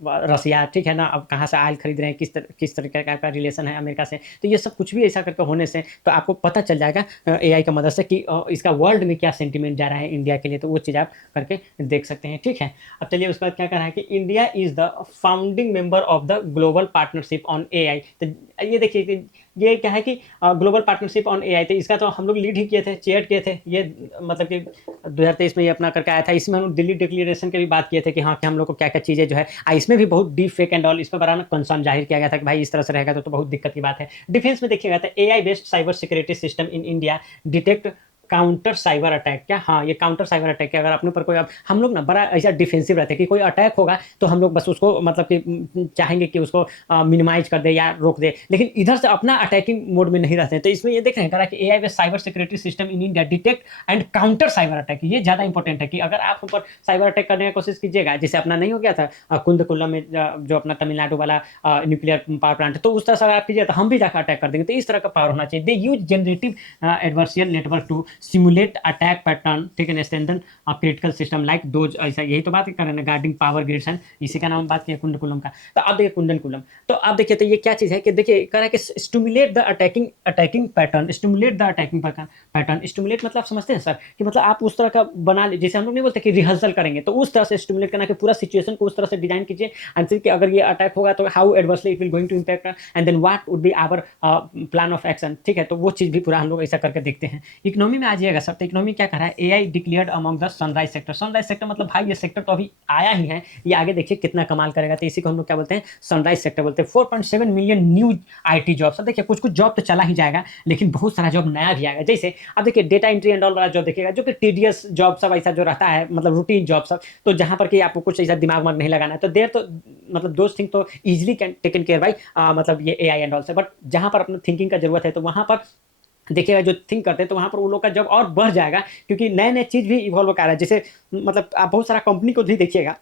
रसिया, ठीक है ना, अब कहाँ से ऑयल खरीद रहे हैं, किस तरीके का रिलेशन है अमेरिका से। तो ये सब कुछ भी ऐसा करके होने से तो आपको पता चल जाएगा एआई की मदद से कि इसका वर्ल्ड में क्या सेंटीमेंट जा रहा है इंडिया के लिए। तो वो चीज़ आप करके देख सकते हैं, ठीक है। अब चलिए उसके बाद क्या कह रहा है कि India is the founding member of the global partnership on AI. तो ये देखिए कि ये क्या है कि ग्लोबल पार्टनरशिप ऑन एआई, तो इसका तो हम लोग लीड ही किए थे, चेयर किए थे ये, मतलब कि 2023 में ये अपना करके आया था। इसमें हम लोग दिल्ली डिक्लेरेशन के भी बात किए थे कि हाँ कि हम लोग को क्या क्या चीज़ें जो है, इसमें भी बहुत डीप फेक एंड ऑल, इस पर बड़ा कंसर्न जाहिर किया गया था कि भाई इस तरह से रहेगा तो बहुत दिक्कत की बात है। डिफेंस में देखिएगा तो AI based cyber security system in India detect counter cyber attack. क्या, हाँ ये काउंटर साइबर अटैक है। अगर अपने ऊपर कोई, अब हम लोग ना बड़ा ऐसा डिफेंसिव रहते हैं कि कोई अटैक होगा तो हम लोग बस उसको मतलब कि चाहेंगे कि उसको मिनिमाइज कर दे या रोक दे, लेकिन इधर से अपना अटैकिंग मोड में नहीं रहते हैं। तो इसमें ये देख रहे हैं करा कि AI based cyber security system in India detect and counter cyber attack. ये ज़्यादा इंपॉर्टेंट है कि अगर आप ऊपर साइबर अटैक करने की कोशिश कीजिएगा, जैसे अपना नहीं हो गया था कुंदकुल्लम में जो अपना तमिलनाडु वाला न्यूक्लियर पावर प्लांट, तो उस तरह से अगर आप कीजिए तो हम भी जाकर अटैक कर देंगे। तो इस तरह का पावर होना चाहिए। They use generative adversarial network to simulate attack pattern, ठीक है, strengthen critical system like those. ऐसा यही तो बात कर रहे हैं गार्डिंग पावर ग्रिड्स एंड इसी का नाम बात किया कुंडकुलम का। तो अब देखिए कुंडनकुलम, तो अब देखिए तो ये क्या चीज़ है कि देखिए कह रहा है कि stimulate the attacking pattern, stimulate the attacking pattern. Stimulate मतलब समझते हैं सर कि मतलब आप उस तरह का बना लीजिए, जैसे हम लोग नहीं बोलते कि रिहर्सल करेंगे, तो उस तरह से स्टिमुलेट करना कि पूरा सिचुएशन को उस तरह से डिजाइन कीजिए एंड फिर कि अगर ये अटैक होगा तो how adversely it will going to impact and then what would be our plan of action, ठीक है। तो वो चीज़ भी पूरा हम लोग ऐसा करके देखते हैं। इकोनॉमी में आ जाइएगा सर, तो इकोनॉमी क्या कर रहा है, AI declared among the sunrise sector. Sunrise sector मतलब भाई ये सेक्टर तो अभी आया ही है, ये आगे देखिए कितना कमाल करेगा। तो इसी को हम लोग क्या बोलते हैं, सनराइज सेक्टर बोलते हैं। 4.7 मिलियन न्यू आईटी जॉब्स। अब देखिए कुछ कुछ जॉब तो चला ही जाएगा, लेकिन बहुत सारा जॉब नया भी आएगा। जैसे अब देखिए डेटा एंट्री एंड ऑल वाला जॉब देखिएगा, जो कि टीडीएस जॉब सब ऐसा जो रहता है, मतलब रूटीन जॉब सब, तो जहां पर कि आपको कुछ ऐसा दिमाग में नहीं लगाना है, तो देर तो मतलब दोज थिंग तो easily can taken care by मतलब ये एआई एंड ऑल से। बट जहां पर अपने थिंकिंग का जरूरत है तो वहां पर देखिएगा जो थिंक करते हैं, तो वहाँ पर वो लोग का जॉब और बढ़ जाएगा, क्योंकि नए नए चीज़ भी इवॉल्व कर रहा है। जैसे मतलब आप बहुत सारा कंपनी को भी देखिएगा,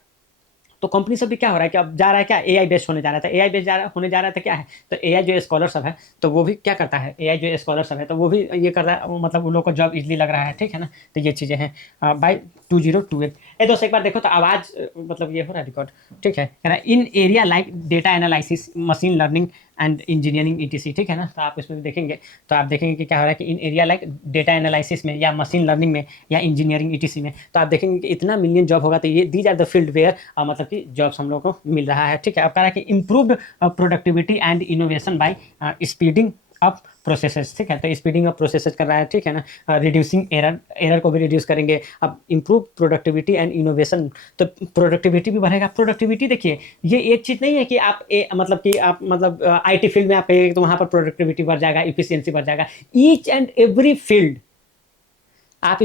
तो कंपनी सब भी क्या हो रहा है कि अब जा रहा है क्या, एआई बेस्ड होने जा रहा था। एआई बेस्ड होने जा रहा था क्या है, तो एआई जो स्कॉलर सब है तो वो भी क्या करता है, एआई जो स्कॉलर सब है तो वो भी ये कर रहा है, मतलब उन लोग को जॉब इजीली लग रहा है, ठीक है ना। तो ये चीज़ें हैं बाई 2028। ये दोस्तों एक बार देखो तो आवाज़ मतलब ये हो रहा है रिकॉर्ड, ठीक है। कह रहा है in area like data analysis, machine learning and engineering ETC, ठीक है ना। तो आप इसमें भी देखेंगे तो आप देखेंगे कि क्या हो रहा है कि इन एरिया लाइक डेटा एनालिसिस में या मशीन लर्निंग में या इंजीनियरिंग ईटीसी में, तो आप देखेंगे कि इतना मिलियन जॉब होगा। तो ये these are the field where मतलब कि जॉब्स हम लोग को मिल रहा है, ठीक है। अब कह रहा है कि improved productivity and innovation by speeding up processes, ठीक है। तो स्पीडिंग अप प्रोसेसेस कर रहा है, ठीक है ना। रिड्यूसिंग एरर को भी रिड्यूस करेंगे। अब इम्प्रूव प्रोडक्टिविटी एंड इनोवेशन, तो प्रोडक्टिविटी भी बढ़ेगा। प्रोडक्टिविटी देखिए ये एक चीज़ नहीं है कि आप मतलब कि आप मतलब आईटी फील्ड में आप कहिए तो वहाँ पर प्रोडक्टिविटी बढ़ जाएगा, इफिशियंसी बढ़ जाएगा। ईच एंड एवरी फील्ड आप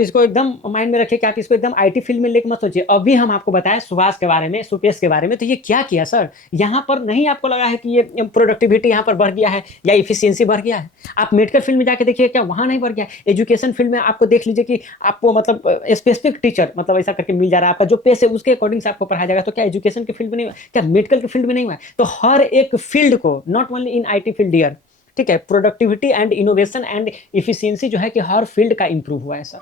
इसको एकदम माइंड में रखिए कि आप इसको एकदम आईटी फील्ड में लेकर मत सोचिए। अभी हम आपको बताएं सुभाष के बारे में, सुपेश के बारे में, तो ये क्या किया सर, यहाँ पर नहीं आपको लगा है कि ये प्रोडक्टिविटी यहाँ पर बढ़ गया है या इफिशियंसी बढ़ गया है। आप मेडिकल फील्ड में जाके देखिए क्या वहाँ नहीं बढ़ गया। एजुकेशन फील्ड में आपको देख लीजिए कि आपको मतलब स्पेसिफिक टीचर मतलब ऐसा करके मिल जा रहा है, आपका जो पेस है उसके अकॉर्डिंग से आपको पढ़ाया जाएगा। तो क्या एजुकेशन के फील्ड में नहीं हुआ, क्या मेडिकल के फील्ड में नहीं हुआ। तो हर एक फील्ड को, not only in IT field year, ठीक है, productivity and innovation and efficiency जो है कि हर फील्ड का इंप्रूव हुआ है सर,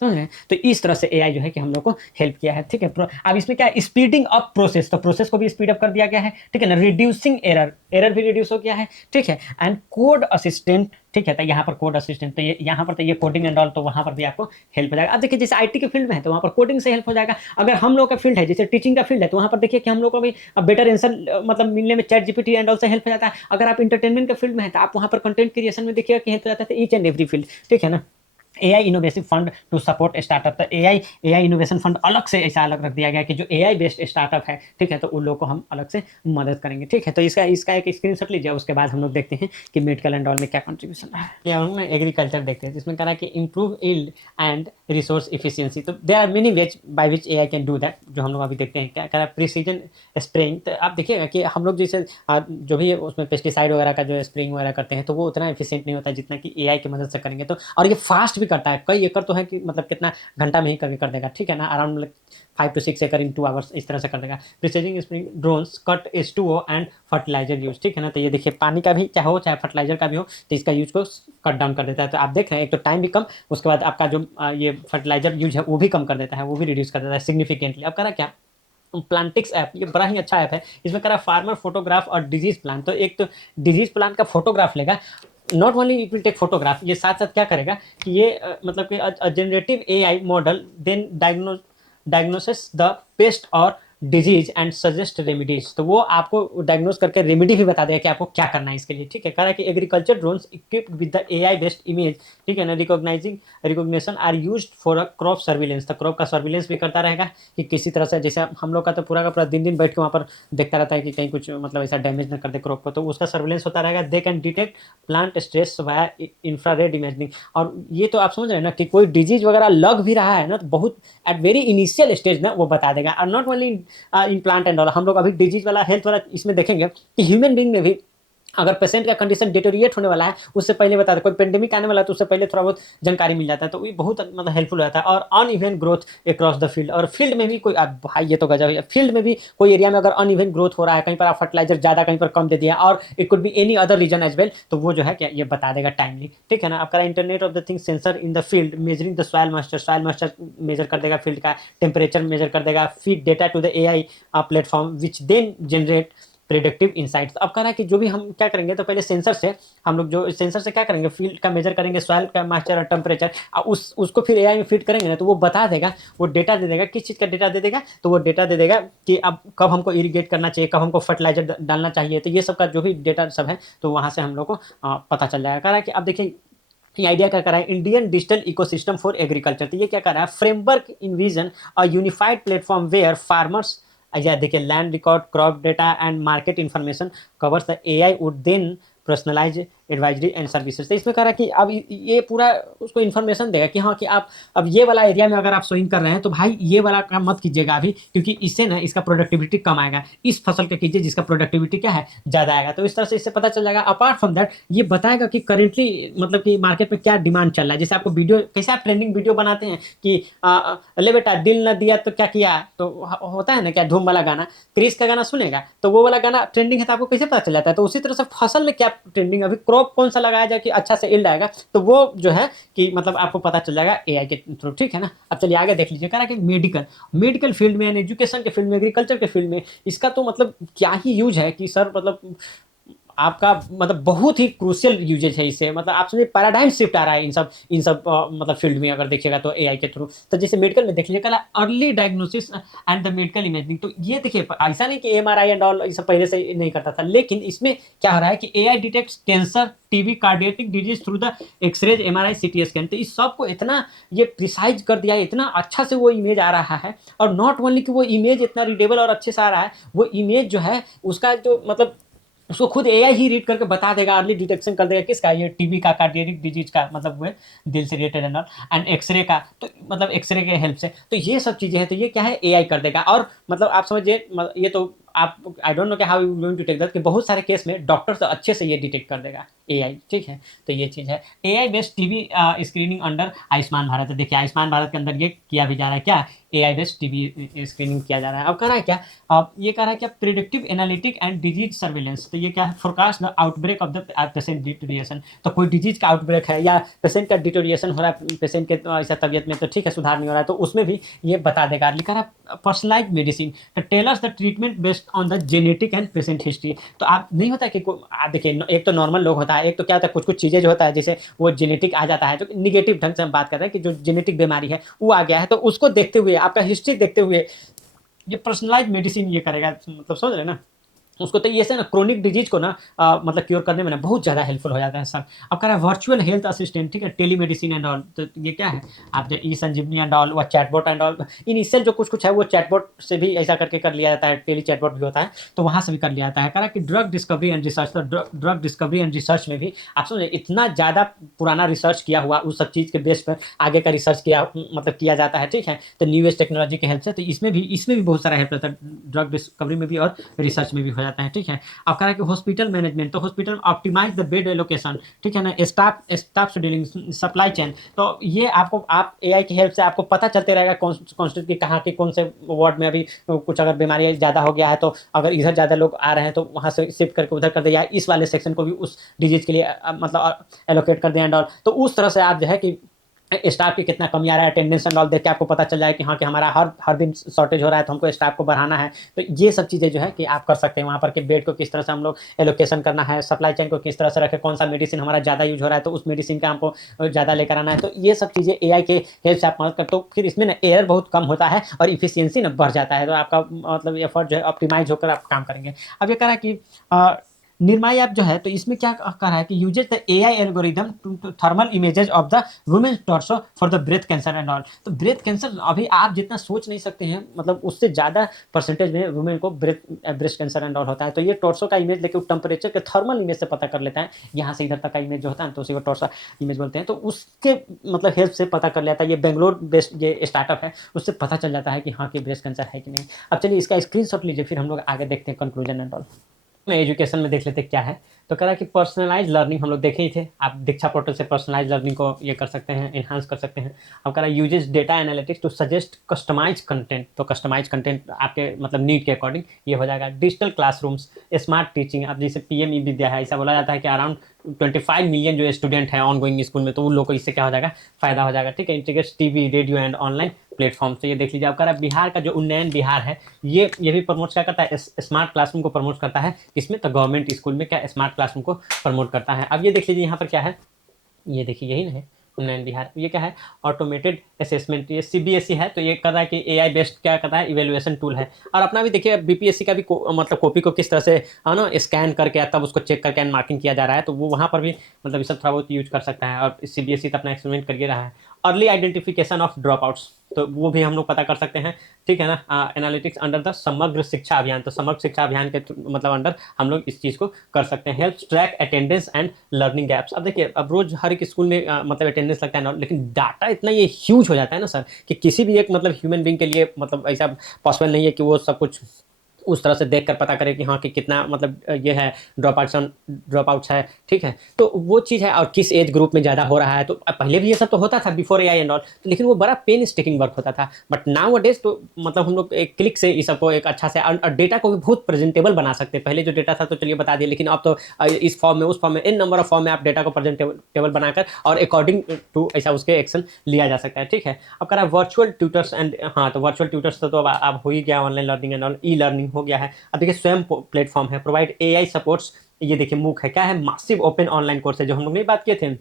समझ रहे हैं। तो इस तरह से एआई जो है कि हम लोग को हेल्प किया है, ठीक है। अब इसमें क्या है, स्पीडिंग अप प्रोसेस, तो प्रोसेस को भी स्पीड अप कर दिया गया है, ठीक है ना। रिड्यूसिंग एरर भी रिड्यूस हो गया है, ठीक है। एंड कोड असिस्टेंट, ठीक है। तो यहाँ पर कोड असिस्टेंट, तो ये यहाँ पर तो ये कोडिंग एंड ऑल, तो वहाँ पर भी आपको हेल्प हो जाएगा। अब देखिए जैसे आईटी के फील्ड में है तो वहाँ पर कोडिंग से हेल्प हो जाएगा। अगर हम लोग का फील्ड है जैसे टीचिंग का फील्ड है तो वहाँ पर देखिए कि हम लोग को भी बेटर आंसर मतलब मिलने में चैट जीपीटी एंड ऑल से हेल्प हो जाता है। अगर आप इंटरटेनमेंट के फील्ड में है तो आप वहाँ पर कंटेंट क्रिएशन में देखिएगा कि हेल्प हो जाता है। ईच एंड एवरी फील्ड, ठीक है ना। AI innovation fund to support startup. तो एआई इनोवेशन फंड अलग से ऐसा अलग रख दिया गया कि जो एआई बेस्ड स्टार्टअप है, ठीक है, तो उन लोगों को हम अलग से मदद करेंगे, ठीक है। तो इसका इसका एक स्क्रीनशॉट लीजिए, उसके बाद हम लोग देखते हैं कि मेडिकल एंड ऑल में क्या कंट्रीब्यूशन है। ये हम एग्रीकल्चर देखते हैं, जिसमें कह रहा है कि improve yield and resource efficiency. तो there are many ways by which AI can do that, जो हम लोग अभी देखते हैं। क्या कह रहा है, प्रिसीजन स्प्रेइंग। तो आप देखिएगा कि हम लोग जैसे जो भी उसमें पेस्टिसाइड वगैरह का जो स्प्रेइंग वगैरह करते हैं, तो वो उतना एफिशिएंट नहीं होता जितना कि एआई की मदद से करेंगे। तो और ये फास्ट भी करता है, कई एकड़ तो है कि मतलब कितना घंटा में ही करके कर देगा, ठीक है ना, अराउंड 5 to 6 एकड़ इन 2 आवर्स इस तरह से कर देगा। Precision spraying drones cut H2O and fertiliser use, ठीक है ना। तो ये देखिए पानी का भी चाहे हो चाहे फर्टिलाइजर का भी हो, तो इसका यूज को कट डाउन कर देता है। तो आप देख रहे हैं एक तो टाइम भी कम, उसके बाद आपका जो ये फर्टिलाइजर यूज है वो भी कम कर देता है, वो भी रिड्यूस कर देता है सिग्निफिकेंटली। अब कह रहा क्या, प्लांटिक्स ऐप, ये बड़ा ही अच्छा ऐप है। इसमें कह रहा फार्मर फोटोग्राफ और डिजीज प्लान। तो एक तो डिजीज प्लान का फोटोग्राफ लेगा, not only it will take photograph, ये साथ साथ क्या करेगा कि ये मतलब कि generative AI model then diagnosis the pest और डिजीज एंड सजेस्ट रेमिडीज। तो वो आपको डायग्नोस करके रेमिडी भी बता देगा कि आपको क्या करना है इसके लिए, ठीक है। कह रहा है कि agriculture drones equipped with the AI based image, ठीक है ना, recognition are used for a crop surveillance. तो क्रॉप का सर्विलेंस भी करता रहेगा कि किसी तरह से, जैसे हम लोग का तो पूरा का पूरा दिन दिन बैठ के वहाँ पर देखता रहता है कि कहीं कुछ मतलब ऐसा डैमेज ना कर दे क्रॉप को, तो उसका सर्विलेंस होता रहेगा। They can detect plant stress via infrared imaging. और ये तो आप समझ रहे हैं ना कि कोई डिजीज वगैरह लग भी रहा है ना, तो बहुत एट वेरी इनिशियल स्टेज में वो बता देगा। और not only in plant and all, हम लोग अभी डिजीज वाला हेल्थ वाला इसमें देखेंगे कि ह्यूमन बींग में भी अगर पेशेंट का कंडीशन डिटोरिएट होने वाला है, उससे पहले बता दे, कोई पेंडेमिक आने वाला है तो उससे पहले थोड़ा बहुत जानकारी मिल जाता है। तो ये बहुत मतलब हेल्पफुल रहता है। और uneven growth across the field, और फील्ड में भी कोई भाई ये तो गजब है, फील्ड में भी कोई एरिया में अगर अनइवन ग्रोथ हो रहा है, कहीं पर आप फर्टिलाइजर ज़्यादा कहीं पर कम दे दिया, और it could be any other reason as well, तो वो जो है क्या ये बता देगा टाइमली, ठीक है ना। आपका internet of the things sensor in the field measuring the soil moisture measure कर देगा, फील्ड का टेम्परेचर मेजर कर देगा, feed data to the AI platform which then generate predictive insights. अब कह रहा है कि जो भी हम क्या करेंगे, तो पहले सेंसर से हम लोग जो सेंसर से क्या करेंगे, फील्ड का मेजर करेंगे, सॉइल का मॉइस्चर और टेम्परेचर, उसको फिर एआई में फीड करेंगे ना, तो वो बता देगा, वो डेटा दे देगा। किस चीज़ का डेटा दे देगा, तो वो डेटा दे देगा कि अब कब हमको इरीगेट करना चाहिए, कब हमको फर्टिलाइजर डालना चाहिए। तो ये सब का जो भी डेटा सब है, तो वहाँ से हम लोग को पता चल जाएगा। कह रहा है कि अब देखिए ये आइडिया क्या कर रहा है, Indian digital ecosystem for agriculture. तो ये क्या कर रहा है, framework envision a unified platform where farmers, या देखिए land record, crop data and market information covers the AI would then personalise advisory and services. तो इसमें कह रहा है कि अब ये पूरा उसको इन्फॉर्मेशन देगा कि हाँ कि आप अब ये वाला एरिया में अगर आप सोइंग कर रहे हैं, तो भाई ये वाला काम मत कीजिएगा अभी, क्योंकि इससे ना इसका प्रोडक्टिविटी कम आएगा, इस फसल का कीजिए जिसका प्रोडक्टिविटी क्या है ज़्यादा आएगा। तो इस तरह से इससे पता चल जाएगा। अपार्ट फ्रॉम दैट ये बताएगा कि करेंटली मतलब कि मार्केट में क्या डिमांड चल रहा है। जैसे आपको वीडियो, कैसे आप ट्रेंडिंग वीडियो बनाते हैं कि ले बेटा दिल न दिया तो क्या किया, तो होता है ना क्या, धूम वाला गाना, क्रिस का गाना सुनेगा तो वो वाला गाना ट्रेंडिंग है, तो आपको कैसे पता चल जाता है। तो उसी तरह से फसल में क्या ट्रेंडिंग, अभी क्रॉप कौन सा लगाया जाए कि अच्छा से इल्ड आएगा, तो वो जो है कि मतलब आपको पता चल जाएगा एआई के थ्रू, ठीक है ना। अब चलिए आगे देख लीजिए। कह रहा है कि मेडिकल फील्ड में, एजुकेशन के फील्ड में, एग्रीकल्चर के फील्ड में इसका तो मतलब क्या ही यूज है कि सर मतलब आपका मतलब बहुत ही क्रूशियल यूजेज है इससे। मतलब आप समझिए पैराडाइम शिफ्ट आ रहा है इन सब मतलब फील्ड में अगर देखिएगा तो एआई के थ्रू। तो जैसे मेडिकल में देख लीजिए, कल early diagnosis and the medical imaging. तो ये देखिए ऐसा नहीं कि एमआरआई एंड ऑल ये सब पहले से नहीं करता था, लेकिन इसमें क्या हो रहा है कि AI detects cancer, TB, cardiac disease through the x-rays, MRI, CT scan. तो इस सब को इतना ये प्रिसाइज कर दिया है, इतना अच्छा से वो इमेज आ रहा है। और नॉट ओनली कि वो इमेज इतना रीडेबल और अच्छे से आ रहा है, वो इमेज जो है उसका जो मतलब उसको खुद एआई ही रीड करके बता देगा, अर्ली डिटेक्शन कर देगा किसका, ये टीबी का, कार्डियक डिजीज का, मतलब वो दिल से रिलेटेड एंड एक्सरे का, तो मतलब एक्सरे के हेल्प से। तो ये सब चीज़ें हैं, तो ये क्या है एआई कर देगा। और मतलब आप समझिए ये तो आप आई डोंट नो कि how you going to take that, कि बहुत सारे केस में डॉक्टर तो अच्छे से ये डिटेक्ट कर देगा एआई, ठीक है। तो ये चीज़ है AI based TB screening under Ayushman Bharat. तो देखिए आयुष्मान भारत के अंदर ये किया भी जा रहा है क्या, एआई बेस्ड टीबी स्क्रीनिंग किया जा रहा है। अब कह रहा है क्या, अब ये कह रहा है क्या, predictive analytic and disease surveillance. तो ये क्या है, forecast the outbreak of the patient deterioration. तो कोई डिजीज का आउटब्रेक है या पेशेंट का डिटोरिएशन हो रहा है, पेशेंट के ऐसा तबियत में तो ठीक है सुधार नहीं हो रहा है, तो उसमें भी ये बता देगा। लिखा रहा personalise medicine tailors the treatment based on the genetic and patient history. तो आप नहीं होता कि आप देखिए एक तो नॉर्मल लोग होता है, एक तो क्या होता है कुछ कुछ चीज़ें जो होता है जैसे वो जेनेटिक आ जाता है, जो निगेटिव ढंग से हम बात कर रहे हैं कि जो जेनेटिक बीमारी है वो आ गया है, तो उसको देखते हुए आपका हिस्ट्री देखते हुए ये पर्सनलाइज मेडिसिन ये करेगा, मतलब समझ रहे हैं ना। उसको तो ये से ना क्रोनिक डिजीज को ना मतलब क्योर करने में ना बहुत ज़्यादा हेल्पफुल हो जाता है सर। अब कह रहा है वर्चुअल हेल्थ असिस्टेंट, ठीक है, टेलीमेडिसिन एंड ऑल, तो ये क्या है, आप जो ई संजीवनी एंड ऑल व चैटबॉट एंड ऑल, इनिशियल जो कुछ कुछ है वो चैटबॉट से भी ऐसा करके कर लिया जाता है, टेली चैटबॉट भी होता है तो वहाँ से भी कर लिया जाता है। कह रहा है कि ड्रग डिस्कवरी एंड रिसर्च, तो ड्रग डिस्कवरी एंड रिसर्च में भी आप समझे इतना ज़्यादा पुराना रिसर्च किया हुआ उस सब चीज़ के बेस पर आगे का रिसर्च किया मतलब किया जाता है, ठीक है, तो न्यूएस्ट टेक्नोलॉजी की हेल्प से, तो इसमें भी बहुत सारा हेल्प रहता है, ड्रग डिस्कवरी में भी और रिसर्च में भी हो जाता है, ठीक है। अब कह रहा है कि हॉस्पिटल मैनेजमेंट, तो hospital optimise the bed allocation, ठीक है ना, स्टाफ शेड्यूलिंग, सप्लाई चेन, तो ये आपको आप एआई की हेल्प से आपको पता चलते रहेगा कॉन्स्टेंट की कहाँ के कौन से वार्ड में अभी कुछ अगर बीमारी ज़्यादा हो गया है तो अगर इधर ज़्यादा लोग आ रहे हैं तो वहाँ से शिफ्ट करके उधर कर दे, या इस वाले सेक्शन को भी उस डिजीज के लिए मतलब एलोकेट कर दें एंड ऑल, तो उस तरह से आप जो है कि स्टाफ की कितना कमी आ रहा है, अटेंडेंस एंड ऑल देख के आपको पता चल जाए कि हाँ कि हमारा हर हर दिन शॉर्टेज हो रहा है तो हमको स्टाफ को बढ़ाना है। तो ये सब चीज़ें जो है कि आप कर सकते हैं वहाँ पर कि बेड को किस तरह से हम लोग एलोकेशन करना है, सप्लाई चेन को किस तरह से रखें, कौन सा मेडिसिन हमारा ज़्यादा यूज हो रहा है तो उस मेडिसिन का हमको ज़्यादा लेकर आना है, तो ये सब चीज़ें एआई के हेल्प से आप मदद कर, तो फिर इसमें ना एरर बहुत कम होता है और इफिशियंसी ना बढ़ जाता है, तो आपका मतलब एफर्ट जो है ऑप्टिमाइज होकर आप काम करेंगे। अब ये कह रहा है कि निर्माई ऐप जो है तो इसमें क्या कह रहा है कि uses the AI algorithm to thermal images of the women torso for the breast cancer and all, तो ब्रेथ कैंसर अभी आप जितना सोच नहीं सकते हैं, मतलब उससे ज़्यादा परसेंटेज में वुमेन को ब्रेस्ट कैंसर एंड ऑल होता है, तो ये टॉर्सो का इमेज लेके टेम्परेचर के थर्मल इमेज से पता कर लेता है, यहाँ से इधर तक का इमेज जो होता है तो उसी को टॉर्सो इमेज बोलते हैं, तो उसके मतलब हेल्प से पता कर लेता है, ये बेंगलोर बेस्ड ये स्टार्टअप है, उससे पता चल जाता है कि हाँ कि ब्रेस्ट कैंसर है कि नहीं। अब चलिए इसका स्क्रीनशॉट लीजिए, फिर हम लोग आगे देखते हैं कंक्लूजन एंड ऑल। में एजुकेशन में देख लेते हैं क्या है, तो कह रहा है कि पर्सनलाइज लर्निंग हम लोग देखे ही थे, आप दीक्षा पोर्टल से पर्सनलाइज लर्निंग को ये कर सकते हैं, एनहांस कर सकते हैं। अब कह रहा है uses data analytics to suggest customise content, तो कस्टमाइज कंटेंट आपके मतलब नीड के अकॉर्डिंग ये हो जाएगा। डिजिटल क्लासरूम्स, स्मार्ट टीचिंग, अब जैसे पीएम ई विद्या है, ऐसा बोला जाता है कि अराउंड 25 मिलियन जो स्टूडेंट है ऑनगोइंग स्कूल में, तो उन लोगों को इससे क्या हो जाएगा, फायदा हो जाएगा, ठीक है। Integrates TV radio and online platform, तो ये देख लीजिए। अब कह रहा है बिहार का जो उन्नयन बिहार है ये भी प्रमोट क्या करता है, स्मार्ट क्लासरूम को प्रमोट करता है, इसमें तो गवर्नमेंट स्कूल में क्या स्मार्ट क्लासरूम को प्रमोट करता है। अब ये देख लीजिए यहाँ पर क्या है, ये देखिए यही ना है उन्नयन बिहार, ये क्या है, ऑटोमेटेड असेसमेंट, ये सीबीएसई है, तो ये कर रहा है कि एआई बेस्ड क्या करता है, इवेल्युएशन टूल है। और अपना भी देखिए बीपीएससी का भी मतलब कॉपी को किस तरह से है ना स्कैन करके तब उसको चेक करके एंड मार्किंग किया जा रहा है, तो वो वहाँ पर भी मतलब ये सब थोड़ा बहुत यूज कर सकता है, और सीबीएसई तो अपना एक्सपेरिमेंट कर रहा है। Early identification of drop outs, तो वो भी हम लोग पता कर सकते हैं, ठीक है ना। एनालिटिक्स अंडर द समग्र शिक्षा अभियान, तो समग्र शिक्षा अभियान के मतलब अंडर हम लोग इस चीज़ को कर सकते हैं। Help track attendance and learning gaps, अब देखिए अब रोज हर एक स्कूल में मतलब अटेंडेंस लगता है ना, लेकिन डाटा इतना ये ह्यूज हो जाता है ना सर कि किसी भी एक मतलब ह्यूमन बींग के लिए मतलब ऐसा पॉसिबल नहीं है कि वो सब कुछ उस तरह से देख कर पता करें कि हाँ कि कितना मतलब ये है ड्रॉप आउट्स है, ठीक है। तो वो चीज़ है, और किस एज ग्रुप में ज़्यादा हो रहा है, तो पहले भी ये सब तो होता था बिफोर एआई एंड ऑल, तो लेकिन वो बड़ा पेन स्टेकिंग वर्क होता था, बट नाउ डेज तो मतलब हम लोग एक क्लिक से इस सबको एक अच्छा से और डेटा को भी बहुत प्रेजेंटेबल बना सकते हैं। पहले जो डेटा था तो चलिए बता दिए, लेकिन अब तो इस फॉर्म में उस फॉर्म में इन नंबर ऑफ फॉर्म में आप डेटा को प्रेजेंटेबल बनाकर और अकॉर्डिंग टू ऐसा उसके एक्शन लिया जा सकता है, ठीक है। अब कह रहा है वर्चुअल ट्यूटर्स एंड, हाँ तो वर्चुअल ट्यूटर्स तो अब हो ही गया, online learning and all e learning हो गया है। अब देखिए स्वयं प्लेटफॉर्म है, प्रोवाइड एआई सपोर्ट्स, ये देखिए मूक है, क्या है, मासिव ओपन ऑनलाइन कोर्स है, जो हम लोग नहीं बात किए थे,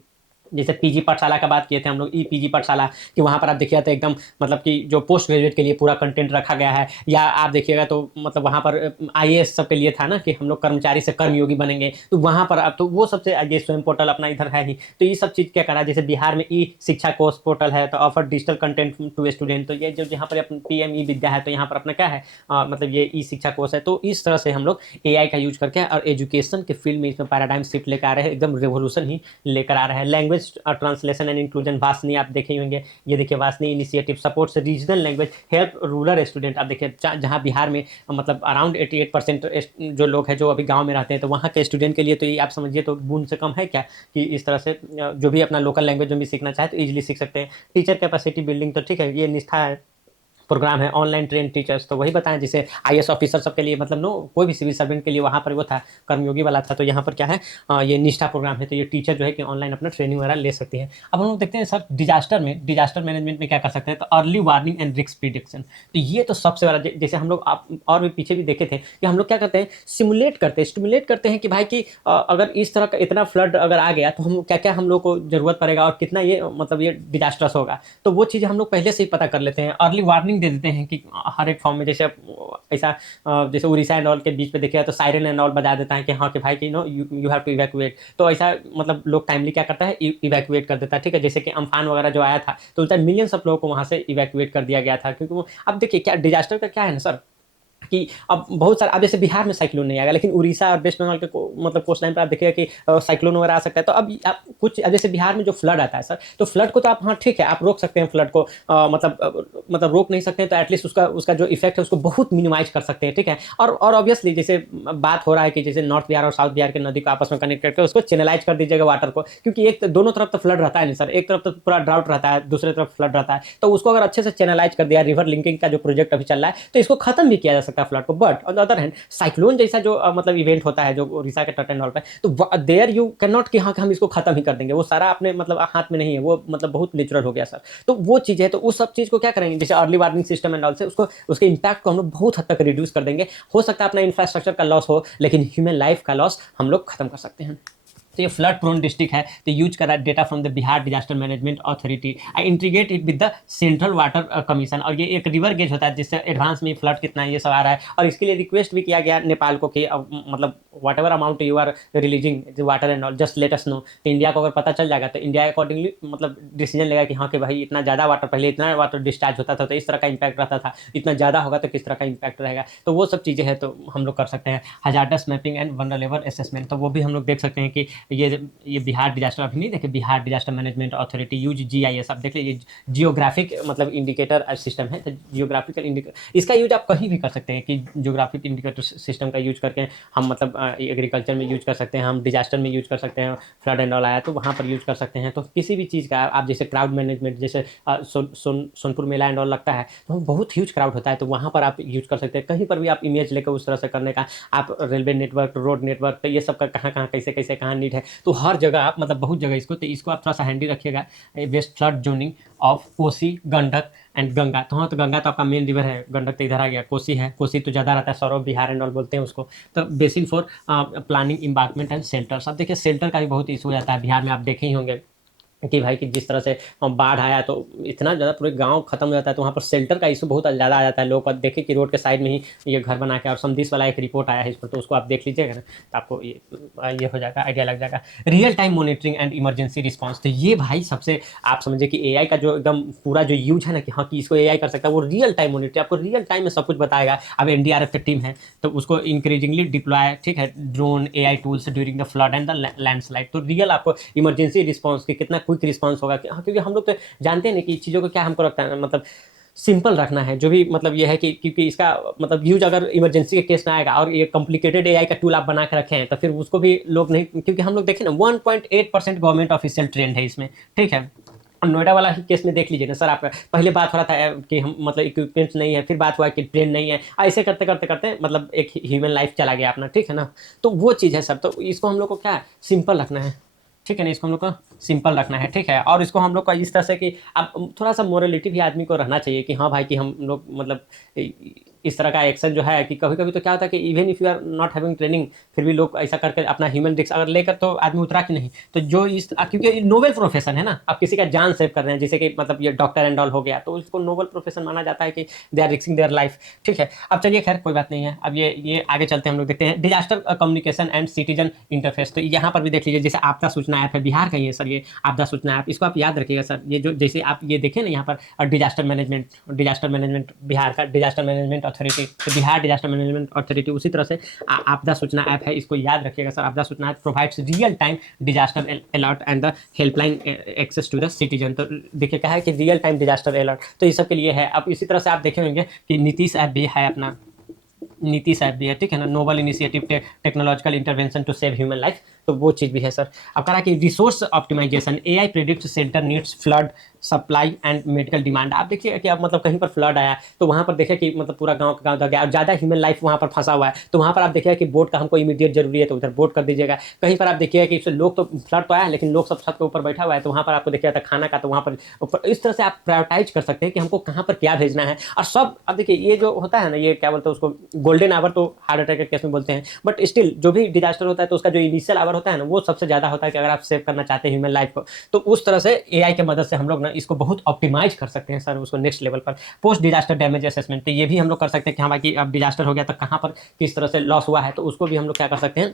जैसे पीजी पाठशाला का बात किए थे हम लोग, ई पीजी पाठशाला, कि वहाँ पर आप देखिएगा तो एकदम मतलब कि जो पोस्ट ग्रेजुएट के लिए पूरा कंटेंट रखा गया है, या आप देखिएगा तो मतलब वहाँ पर आईएएस सब के लिए था ना कि हम लोग कर्मचारी से कर्मयोगी बनेंगे, तो वहाँ पर अब तो वो सबसे ये स्वयं पोर्टल अपना इधर है ही, तो ये सब चीज़ क्या करा है, जैसे बिहार में ई शिक्षा कोर्स पोर्टल है, तो offer digital content to student, तो ये जो यहाँ पर पीएम ई विद्या है, तो यहाँ पर अपना क्या है मतलब ये ई शिक्षा कोर्स है, तो इस तरह से हम लोग एआई का यूज करके और एजुकेशन के फील्ड में इसमें पैराडाइम शिफ्ट लेकर आ रहे हैं, एकदम रेवोल्यूशन ही लेकर आ रहा है। Language translation and inclusion, Bhashini आप देखे ही होंगे, ये देखिए Bhashini initiative supports regional language, help rural student, आप देखिए जहाँ बिहार में मतलब अराउंड 88% जो लोग हैं जो अभी गांव में रहते हैं, तो वहाँ के स्टूडेंट के लिए तो ये आप समझिए तो बूंद से कम है क्या, कि इस तरह से जो भी अपना लोकल लैंग्वेज में भी सीखना चाहे तो ईजिली सीख सकते हैं। टीचर कैपेसिटी बिल्डिंग, तो ठीक है ये निष्ठा है प्रोग्राम है, ऑनलाइन ट्रेन टीचर्स, तो वही बताएं जैसे आईएएस ऑफिसर सबके लिए मतलब नो कोई भी सिविल सर्वेंट के लिए वहाँ पर वो था कर्मयोगी वाला था, तो यहाँ पर क्या है ये निष्ठा प्रोग्राम है, तो ये टीचर जो है कि ऑनलाइन अपना ट्रेनिंग वगैरह ले सकती है। अब हम लोग देखते हैं सर डिजास्टर मैनेजमेंट में क्या कर सकते हैं, तो early warning and risk prediction, तो ये तो सबसे बड़ा, जैसे हम लोग आप और भी पीछे भी देखे थे कि हम लोग क्या करते हैं, स्टिमुलेट करते हैं कि भाई कि अगर इस तरह का इतना फ्लड अगर आ गया तो हम क्या क्या हम लोग को जरूरत पड़ेगा और कितना ये मतलब ये डिजास्टर्स होगा, तो वो चीज़ें हम लोग पहले से ही पता कर लेते हैं, अर्ली वार्निंग दे देते हैं कि हर एक फॉर्म में, जैसे ऐसा जैसे उड़ीसा एंड ऑल के बीच पे देखिए तो सायरन एंड ऑल बजा देता है कि हाँ कि भाई कि यू हैव टू इवैक्यूएट। तो ऐसा मतलब लोग टाइमली क्या करता है, इवैक्यूएट कर देता है, ठीक है। जैसे कि अम्फान वगैरह जो आया था तो उल्टा मिलियंस ऑफ लोगों को वहाँ से इवैक्यूएट कर दिया गया था, क्योंकि वो अब देखिए क्या डिजास्टर का क्या है ना सर, कि अब बहुत सारा, अब जैसे बिहार में साइक्लोन नहीं आएगा, लेकिन उड़ीसा और वेस्ट बंगाल के मतलब कोस्ट लाइन पर आप देखिएगा कि साइक्लोन वगैरह आ सकता है। तो अब आप कुछ, अब जैसे बिहार में जो फ्लड आता है सर, तो फ्लड को तो आप हाँ ठीक है आप रोक सकते हैं फ्लड को, मतलब रोक नहीं सकते हैं तो एटलीस्ट उसका उसका जो इफेक्ट है उसको बहुत मिनिमाइज कर सकते हैं, ठीक है। और ऑब्वियसली जैसे बात हो रहा है कि जैसे नॉर्थ बिहार और साउथ बिहार के नदी को आपस में कनेक्ट करके उसको चैनलाइज कर दीजिएगा वाटर को, क्योंकि एक दोनों तरफ तो फ्लड रहता है नहीं सर, एक तरफ तो पूरा ड्राउट रहता है, दूसरी तरफ फ्लड रहता है, तो उसको अगर अच्छे से चैनलाइज कर दिया, रिवर लिंकिंग का जो प्रोजेक्ट अभी चल रहा है तो इसको खत्म भी किया जा सकता है फ्लड को। But on the other hand cyclone जैसा जो मतलब इवेंट होता है जो उड़ीसा के तट एंड ऑल पे, तो देयर यू कैन नॉट कि हाँ कि हम इसको खत्म ही कर देंगे, वो सारा अपने मतलब हाथ में नहीं है, वो मतलब बहुत नेचुरल हो गया सर। तो वो चीज़ है, तो उस सब चीज़ को क्या करेंगे, जैसे early warning system and all से उसको उसके इम्पैक्ट को हम लोग बहुत हद तक रिड्यूस कर देंगे। हो सकता है अपना इंफ्रास्ट्रक्चर का लॉस हो, लेकिन ह्यूमन लाइफ का लॉस हम लोग खत्म कर सकते हैं। तो ये फ्लड प्रोन डिस्ट्रिक्ट है, तो यूज करा data from the Bihar disaster management authority, I integrate it with the central water commission. और ये एक रिवर गेज होता है जिससे एडवांस में फ्लड कितना है ये सब आ रहा है, और इसके लिए रिक्वेस्ट भी किया गया नेपाल को कि मतलब whatever amount you are releasing water and all just let us know. तो इंडिया को अगर पता चल जाएगा तो इंडिया अकॉर्डिंगली मतलब डिसीजन लेगा कि हाँ कि भाई इतना ज़्यादा वाटर, पहले इतना वाटर डिस्चार्ज होता था तो इस तरह का इंपैक्ट रहता था, इतना ज़्यादा होगा तो किस तरह का इंपैक्ट रहेगा। तो वो सब चीज़ें हैं तो हम लोग कर सकते हैं। Hazardous mapping and vulnerable assessment, तो वो भी हम लोग देख सकते हैं कि ये बिहार डिजास्टर, अभी नहीं देखे Bihar disaster management authority use GIS, आप देख लीजिए जियोग्राफिक मतलब इंडिकेटर सिस्टम है, तो जियोग्राफिकल इंडिकेटर इसका यूज आप कहीं भी कर सकते हैं कि जियोग्राफिक इंडिकेटर सिस्टम का यूज करके हम मतलब एग्रीकल्चर में यूज कर सकते हैं, हम डिजास्टर में यूज कर सकते हैं, फ्लड एंड ऑल आया तो वहाँ पर यूज कर सकते हैं। तो किसी भी चीज़ का आप जैसे क्राउड मैनेजमेंट, जैसे सोनपुर मेला एंड ऑल लगता है तो बहुत ह्यूज क्राउड होता है, तो वहाँ पर आप यूज कर सकते हैं। कहीं पर भी आप इमेज लेकर उस तरह से करने का, आप रेलवे नेटवर्क, रोड नेटवर्क, तो ये सब का कहाँ कहाँ कैसे कैसे कहाँ नीड है, तो हर जगह आप मतलब बहुत जगह इसको, तो इसको आप थोड़ा सा हैंडी रखिएगा। West flood zoning of Kosi, Gandak and Ganga, तो हाँ तो गंगा तो आपका मेन रिवर है, गंडक तो इधर आ गया, कोसी है, कोसी तो ज़्यादा रहता है, सौरभ बिहार एंड ऑल बोलते हैं उसको। तो basin for planning embankment and centres, अब देखिए सेल्टर का भी बहुत इशू हो जाता है बिहार में, आप देखे ही होंगे कि भाई कि जिस तरह से बाढ़ आया तो इतना ज़्यादा पूरे गांव खत्म हो जाता है, तो वहाँ पर शेल्टर का इशू बहुत ज़्यादा आ जाता है। लोग देखे कि रोड के साइड में ही ये घर बना के, और समदिस वाला एक रिपोर्ट आया है इस पर, तो उसको आप देख लीजिएगा ना तो आपको ये हो जाएगा, आइडिया लग जाएगा। Real time monitoring and emergency response, तो ये भाई सबसे आप समझिए कि AI का जो एकदम पूरा जो यूज है ना कि हाँ कि इसको AI कर सकता है, वो रियल टाइम मॉनिटरिंग आपको रियल टाइम में सब कुछ बताएगा। अब NDRF की टीम है तो उसको इंक्रीजिंगली डिप्लॉय, ठीक है, drone AI tools during the flood and the landslide, तो रियल आपको इमरजेंसी रिस्पॉन्स की कितना क्विक रिस्पॉन्स होगा। हाँ क्योंकि हम लोग तो जानते हैं ना कि चीज़ों को क्या हमको रखता है, मतलब सिंपल रखना है, जो भी मतलब ये है कि क्योंकि इसका मतलब यूज अगर इमरजेंसी के केस में आएगा और ये कॉम्प्लिकेटेड AI का टूल आप बना के रखे हैं तो फिर उसको भी लोग नहीं, क्योंकि हम लोग देखें ना 1.8% गवर्नमेंट ऑफिशियल ट्रेंड है इसमें, ठीक है। नोएडा वाला ही केस में देख लीजिए ना सर, आप पहले बात हो रहा था कि हम मतलब इक्विपमेंट्स नहीं है, फिर बात हुआ कि ट्रेन नहीं है, ऐसे करते करते करते मतलब एक ह्यूमन लाइफ चला गया अपना, ठीक है ना। तो वो चीज़ है सर, तो इसको हम लोग को क्या सिंपल रखना है, ठीक है ना, इसको हम लोग को सिंपल रखना है, ठीक है। और इसको हम लोग का इस तरह से कि अब थोड़ा सा मोरलिटी भी आदमी को रहना चाहिए कि हाँ भाई कि हम लोग मतलब इस तरह का एक्शन जो है कि कभी कभी तो क्या होता है कि even if you are not having training फिर भी लोग ऐसा करके अपना ह्यूमन रिस्क अगर लेकर तो आदमी उतरा कि नहीं, तो जो इस क्योंकि नोबल प्रोफेशन है ना, आप किसी का जान सेव कर रहे हैं, जैसे कि मतलब ये डॉक्टर एंड ऑल हो गया तो इसको नोबल प्रोफेशन माना जाता है कि they are risking their life, ठीक है। अब चलिए खैर कोई बात नहीं है, अब ये आगे चलते हैं, हम लोग देखते हैं disaster communication and citizen interface. तो यहाँ पर भी देख लीजिए, जैसे आपदा सूचना ऐप है बिहार का, ये सर ये आपदा सूचना ऐप, इसको आप याद रखिएगा सर। ये जो जैसे आप ये देखें ना यहाँ पर डिजास्टर मैनेजमेंट बिहार का डिजास्टर मैनेजमेंट अथॉरिटी, तो बिहार डिजास्टर मैनेजमेंट अथॉरिटी उसी तरह से आपदा सूचना ऐप है, इसको याद रखिएगा sir. Aapda Suchna app provides real time disaster alert and the helpline access to the citizen. तो देखिए क्या है कि रियल टाइम डिजास्टर अलर्ट, तो ये सब के लिए है। अब इसी तरह से आप देखे होंगे कि नीतीश ऐप भी है, अपना नीतीश ऐप भी है, ठीक है ना, noble initiative technological intervention to save human life, तो वो चीज़ भी है सर। अब कह रहा कि resource optimisation, AI predict centre needs flood supply and medical demand. आप देखिए कि अब मतलब कहीं पर फ्लड आया तो वहाँ पर देखिए कि मतलब पूरा गांव का गांव दब गया और ज़्यादा ह्यूमन लाइफ वहाँ पर फंसा हुआ है, तो वहाँ पर आप देखिए कि बोट का हमको इमीडिएट जरूरी है तो उधर बोट कर दीजिएगा। कहीं पर आप देखिए कि लोग तो फ्लड तो आया लेकिन लोग सब छत के ऊपर बैठा हुआ है, तो वहाँ पर आपको देखिए खाना का, तो वहाँ पर ऊपर इस तरह से आप प्रायोरिटाइज कर सकते हैं कि हमको कहाँ पर क्या भेजना है। और सब अब देखिए ये जो होता है ना, ये क्या बोलते हैं उसको गोल्डन आवर तो हार्ट अटैक के केस में बोलते हैं, बट स्टिल जो भी डिजास्टर होता है तो उसका जो इनिशियल आवर होता है ना, वो सबसे ज़्यादा होता है कि अगर आप सेव करना चाहते हैं ह्यूमन लाइफ को, तो उस तरह से एआई की मदद से हम लोग ना इसको बहुत ऑप्टिमाइज कर सकते हैं सर, उसको नेक्स्ट लेवल पर। पोस्ट डिजास्टर डैमेज असेसमेंट, तो ये भी हम लोग कर सकते हैं कि हाँ भाई अब डिजास्टर हो गया तो कहाँ पर किस तरह से लॉस हुआ है, तो उसको भी हम लोग क्या कर सकते हैं,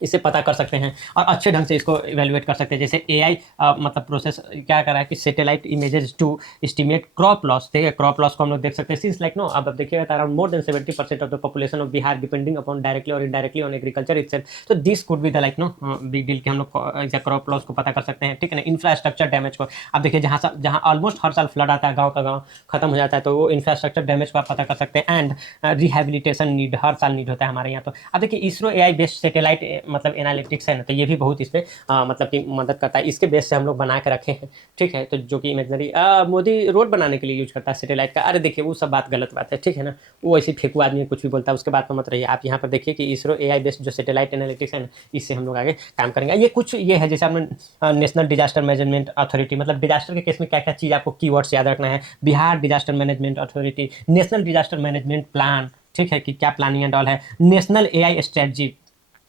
इसे पता कर सकते हैं और अच्छे ढंग से इसको इवेलुएट कर सकते हैं। जैसे एआई मतलब प्रोसेस क्या कर रहा है कि satellite images to estimate crop loss, ठीक है, क्रॉप लॉस को हम लोग देख सकते हैं सिंस लाइक नो, अब देखिएगा around more than 70% of the population of Bihar depending upon directly और इनडायरेक्टली ऑन एग्रीकल्चर इटसेल्फ, तो this could be the like know big deal कि हम लोग क्रॉप लॉस को पता कर सकते हैं, ठीक है ना। इंफ्रास्ट्रक्चर डैमेज को अब देखिए, जहाँ ऑलमोस्ट हर साल फ्लड आता है, गाँव का गाँव खत्म हो जाता है, तो वो इंफ्रास्ट्रक्चर डैमेज को आप पता कर सकते हैं। एंड रिहेबिलिटेशन नीड हर साल नीड होता है हमारे यहाँ। तो अब देखिए इसरो एआई बेस्ड सैटेलाइट मतलब एनालिटिक्स है ना, तो ये भी बहुत इस पे मतलब कि मदद करता है। इसके बेस से हम लोग बना के रखे हैं, ठीक है, तो जो कि इमेजनरी मोदी रोड बनाने के लिए यूज करता है सैटेलाइट का। अरे देखिए वो सब बात गलत बात है, ठीक है ना, वो ऐसे फेंकू आदमी कुछ भी बोलता है, उसके बात में मत रहिए। आप यहाँ पर देखिए कि इसरो एआई बेस्ड जो सैटेलाइट एनालिटिक्स है ना, इससे हम लोग आगे काम करेंगे। ये कुछ ये है जैसे आपने नेशनल डिजास्टर मैनेजमेंट अथॉरिटी, मतलब डिजास्टर के केस में क्या क्या चीज़ आपको कीवर्ड्स याद रखना है, Bihar disaster management authority, national disaster management plan, ठीक है, कि क्या प्लानिंग एंड ऑल है, नेशनल एआई स्ट्रेटजी,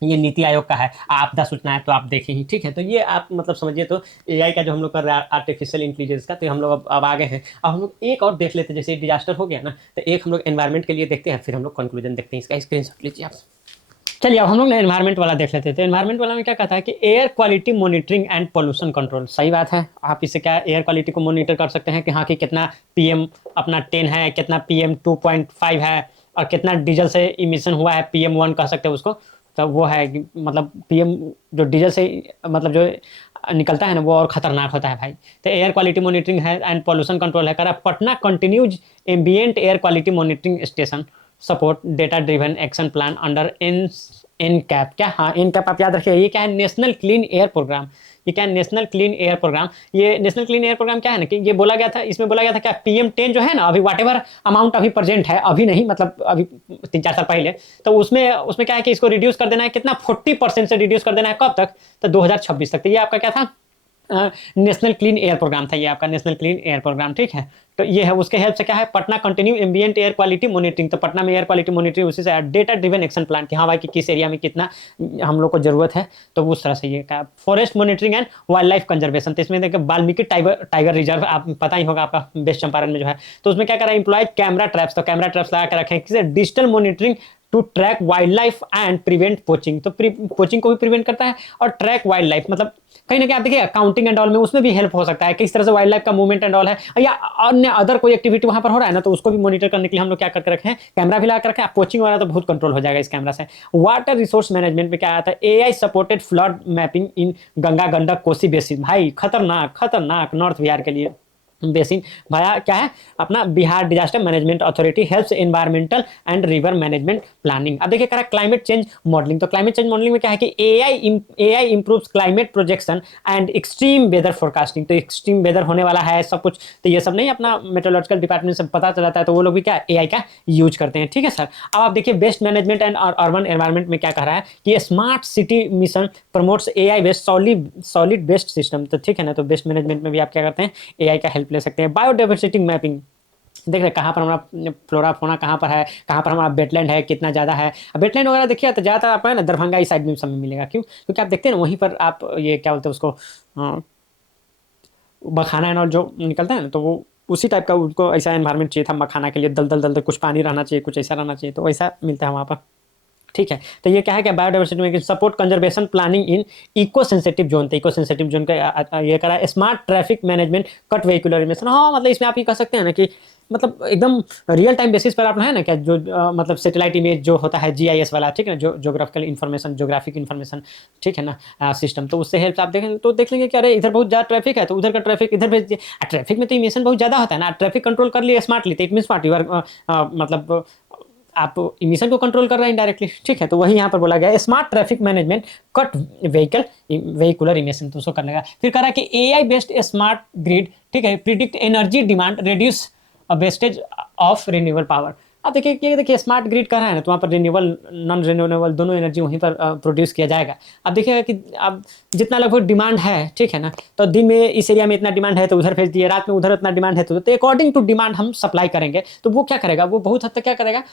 ये नीति आयोग का है, आपदा सूचना है तो आप देखें ही, ठीक है। तो ये आप मतलब समझिए, तो एआई का जो हम लोग कर रहे हैं आर्टिफिशियल इंटेलिजेंस का, तो हम लोग अब आगे हैं। अब हम लोग एक और देख लेते हैं, जैसे डिजास्टर हो गया ना, तो एक हम लोग एनवायरमेंट के लिए देखते हैं, फिर हम लोग कंक्लूजन देखते हैं। इसका स्क्रीनशॉट लीजिए आप। चलिए अब हम लोग ना एनवायरमेंट वाला देख लेते थे। एनवायरमेंट वाला में क्या कहता है कि air quality monitoring and pollution control. सही बात है, आप इससे क्या एयर क्वालिटी को मॉनिटर कर सकते हैं कि हाँ कि कितना पीएम अपना 10 है, कितना पीएम 2.5 है, और कितना डीजल से इमिशन हुआ है, PM1 कह सकते हैं उसको। तो वो है कि मतलब पीएम जो डीजल से मतलब जो निकलता है ना, वो और खतरनाक होता है भाई। तो एयर क्वालिटी मॉनिटरिंग है एंड पोल्यूशन कंट्रोल है, करा Patna continues ambient air quality monitoring station support data driven action plan under N CAP. क्या, हाँ एन कैप आप याद रखिए, ये क्या है, नेशनल क्लीन एयर प्रोग्राम। ये क्या है, नेशनल क्लीन एयर प्रोग्राम। ये नेशनल क्लीन एयर प्रोग्राम क्या है ना कि ये बोला गया था, इसमें बोला गया था क्या, PM10 जो है ना, अभी वाट एवर अमाउंट अभी प्रेजेंट है, अभी नहीं मतलब अभी 3-4 साल पहले, तो उसमें उसमें क्या है कि इसको रिड्यूस कर देना है, कितना 40% से रिड्यूस कर देना है, कब तक, तो 2026 तक। तो ये आपका क्या था, नेशनल क्लीन एयर प्रोग्राम था, ये आपका नेशनल क्लीन एयर प्रोग्राम, ठीक है। तो ये है, उसके हेल्प से क्या है, Patna continue ambient air quality monitoring. तो पटना में एयर क्वालिटी मॉनिटरिंग, उसी से डेटा ड्रिवन एक्शन प्लान कि हाँ भाई कि किस एरिया में कितना हम लोग को जरूरत है, तो उस तरह से ये क्या। Forest monitoring and wild life conservation, तो इसमें देखिए वाल्मीकि टाइगर रिजर्व आप पता ही होगा आपका, वेस्ट चंपारण में जो है, तो उसमें क्या करा, एम्प्लॉयड कैमरा ट्रैप्स, तो कैमरा ट्रैप्स लगा कर रखें, किसी digital monitoring to track wildlife and prevent poaching. तो पोचिंग को भी प्रिवेंट करता है और ट्रैक वाइल्ड लाइफ, मतलब कहीं ना कहीं आप देखिए काउंटिंग एंड ऑल में उसमें भी हेल्प हो सकता है, किस तरह से वाइल्ड लाइफ का मूवमेंट एंड ऑल है, या अन्य अदर कोई एक्टिविटी वहां पर हो रहा है ना, तो उसको भी मॉनिटर करने के लिए हम लोग क्या करके रखे हैं, कैमरा भी लगा कर रखे हैं। पोचिंग वाला तो बहुत कंट्रोल हो जाएगा इस कैमरा से। वाटर रिसोर्स मैनेजमेंट में क्या आता है, AI सपोर्टेड फ्लड मैपिंग इन गंगा गंडक कोसी बेसिन। भाई खतरनाक खतरनाक, नॉर्थ बिहार के लिए बेसिन भाया क्या है, अपना Bihar disaster management authority helps environmental and river management planning. अब देखिए करा क्लाइमेट चेंज मॉडलिंग। तो क्लाइमेट चेंज मॉडलिंग में क्या है कि AI improves climate projection and extreme weather forecasting. तो एक्सट्रीम वेदर होने वाला है सब कुछ, तो ये सब नहीं अपना मेट्रोलॉजिकल डिपार्टमेंट से पता चलाता है, तो वो लोग भी क्या एआई का यूज करते हैं, ठीक है सर। अब आप देखिए waste management and urban environment में क्या कह रहा है कि smart city mission promotes AI based solid based system. तो ठीक है ना, तो वेस्ट मैनेजमेंट में भी आप क्या करते हैं, एआई का हेल्प ले सकते हैं। बायोडाइवर्सिटी मैपिंग, देख रहे कहाँ पर हमारा फ्लोरा फोना कहाँ पर है, कहाँ पर हमारा वेटलैंड है, कितना ज़्यादा है। अब वेटलैंड वगैरह देखिए तो ज़्यादातर आपको है ना दरभंगा इस साइड में समय मिलेगा, क्यों, क्योंकि आप देखते हैं ना वहीं पर आप ये क्या बोलते हैं उसको, मखाना एंड जो निकलता है ना, तो वो उसी टाइप का उनको ऐसा एनवायरनमेंट चाहिए था मखाना के लिए, दल दल दल दल कुछ पानी रहना चाहिए, कुछ ऐसा रहना चाहिए, तो वैसा मिलता है वहाँ पर, ठीक है। तो ये क्या है कि बायोडाइवर्सिटी में support conservation planning in eco sensitive zone. तो इको सेंसिटिव जोन का ये करा smart traffic management cut vehicular emission. हाँ मतलब इसमें आप ये कह सकते हैं ना कि मतलब एकदम रियल टाइम बेसिस पर आप है ना क्या जो मतलब सैटेलाइट इमेज जो होता है GIS वाला, ठीक है ना, जो जोग्राफिकल इन्फॉर्मेशन जोग्राफिक इन्फॉर्मेशन, ठीक है ना सिस्टम, तो उससे हेल्प आप देखें तो देख लेंगे कि अरे इधर बहुत ज़्यादा ट्रैफिक है तो उधर का ट्रैफिक इधर भेज दिए। ट्रैफिक में तो इमिशन बहुत ज़्यादा होता है ना, ट्रैफिक कंट्रोल कर लिए स्मार्टली, तो इट मीन स्मार्ट यूर मतलब आप इमिशन को कंट्रोल कर रहे हैं इनडायरेक्टली, ठीक है। तो वही यहाँ पर बोला गया smart traffic management cut vehicular emission, तो उसको करने का। फिर कह रहा है कि AI बेस्ड स्मार्ट ग्रिड, ठीक है, predict energy demand reduce wastage of renewable power. अब देखिए स्मार्ट ग्रिड कर रहा है ना, तो वहाँ पर रिन्यूएबल नॉन रिन्यूएबल दोनों एनर्जी वहीं पर प्रोड्यूस किया जाएगा। अब देखिएगा कि अब जितना लगभग डिमांड है, ठीक है ना, तो दिन में इस एरिया में इतना डिमांड है तो उधर भेज दिए, रात में उधर उतना डिमांड है तो अकॉर्डिंग टू डिमांड हम सप्लाई करेंगे। तो वो क्या करेगा, वो बहुत हद तक क्या करेगा,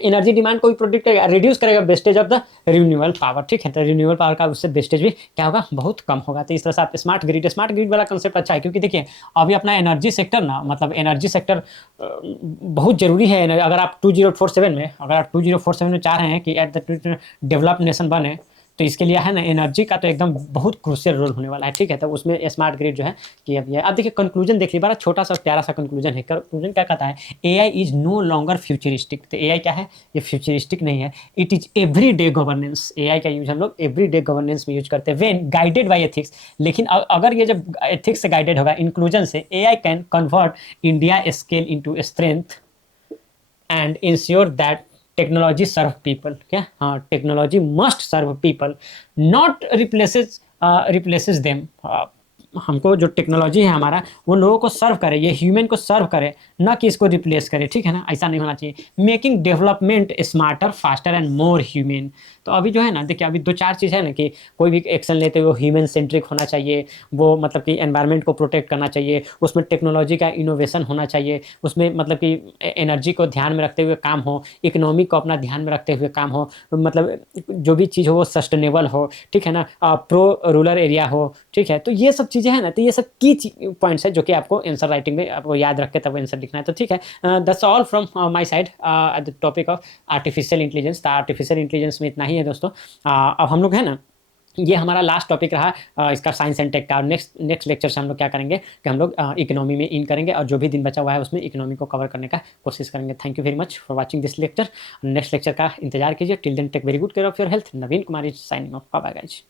एनर्जी डिमांड को भी प्रोडिक्ट करेगा, रिड्यूस करेगा wastage of the renewable power, ठीक है। तो रिन्यूएबल पावर का उससे वेस्टेज भी क्या होगा, बहुत कम होगा। तो इस तरह से आप स्मार्ट ग्रिड वाला कंसेप्ट अच्छा है, क्योंकि देखिए अभी अपना एनर्जी सेक्टर ना, मतलब एनर्जी सेक्टर बहुत जरूरी है। अगर आप 2047 में, अगर आप 2047 में चाह रहे हैं कि एट द डेवलप नेशन बने, तो इसके लिए है ना एनर्जी का तो एकदम बहुत क्रूशियल रोल होने वाला है, ठीक है। तो उसमें स्मार्ट ग्रिड जो है कि अब ये, अब देखिए कंक्लूजन देख लीजिए, बड़ा छोटा सा प्यारा सा कंक्लूजन है। कंक्लूजन क्या कहता है, AI is no longer futuristic. तो एआई क्या है, ये फ्यूचरिस्टिक नहीं है, it is every day governance. AI का यूज हम लोग एवरी डे गवर्नेंस में यूज करते हैं, व्हेन गाइडेड बाय एथिक्स। लेकिन अगर ये जब एथिक्स से गाइडेड होगा, इंक्लूजन से, AI can convert India scale into strength and ensure that technology serve people. क्या, हाँ, technology must serve people, not replaces them. हमको जो टेक्नोलॉजी है हमारा, वो लोगों को सर्व करे, ये ह्यूमन को सर्व करे, ना कि इसको रिप्लेस करे, ठीक है ना। ऐसा नहीं होना चाहिए। Making development smarter, faster and more human. तो अभी जो है ना, देखिए अभी दो चार चीज़ है ना, कि कोई भी एक्शन लेते हुए ह्यूमन सेंट्रिक होना चाहिए, वो मतलब कि एनवायरनमेंट को प्रोटेक्ट करना चाहिए, उसमें टेक्नोलॉजी का इनोवेशन होना चाहिए, उसमें मतलब कि एनर्जी को ध्यान में रखते हुए काम हो, इकोनॉमी को अपना ध्यान में रखते हुए काम हो, मतलब जो भी चीज़ हो वो सस्टेनेबल हो, ठीक है ना, प्रो रूरल एरिया हो, ठीक है। तो ये सब चीज़ें हैं ना, तो ये सब की पॉइंट्स है जो कि आपको आंसर राइटिंग में आपको याद रख के तब आंसर लिखना है। तो ठीक है, that's all from my side at the topic of artificial intelligence. तो आर्टिफिशियल इंटेलिजेंस में इतना ही है दोस्तों। अब हम लोग है ना, ये हमारा लास्ट टॉपिक रहा इसका साइंस एंड टेक का। नेक्स्ट लेक्चर से हम लोग क्या करेंगे कि हम लोग इकोनॉमी में इन करेंगे, और जो भी दिन बचा हुआ है उसमें इकोनॉमी को कवर करने का कोशिश करेंगे। Thank you very much for watching this lecture. Next lecture का इंतजार कीजिए। Till then take very good care of your health. Naveen Kumar is signing off. Bye bye guys.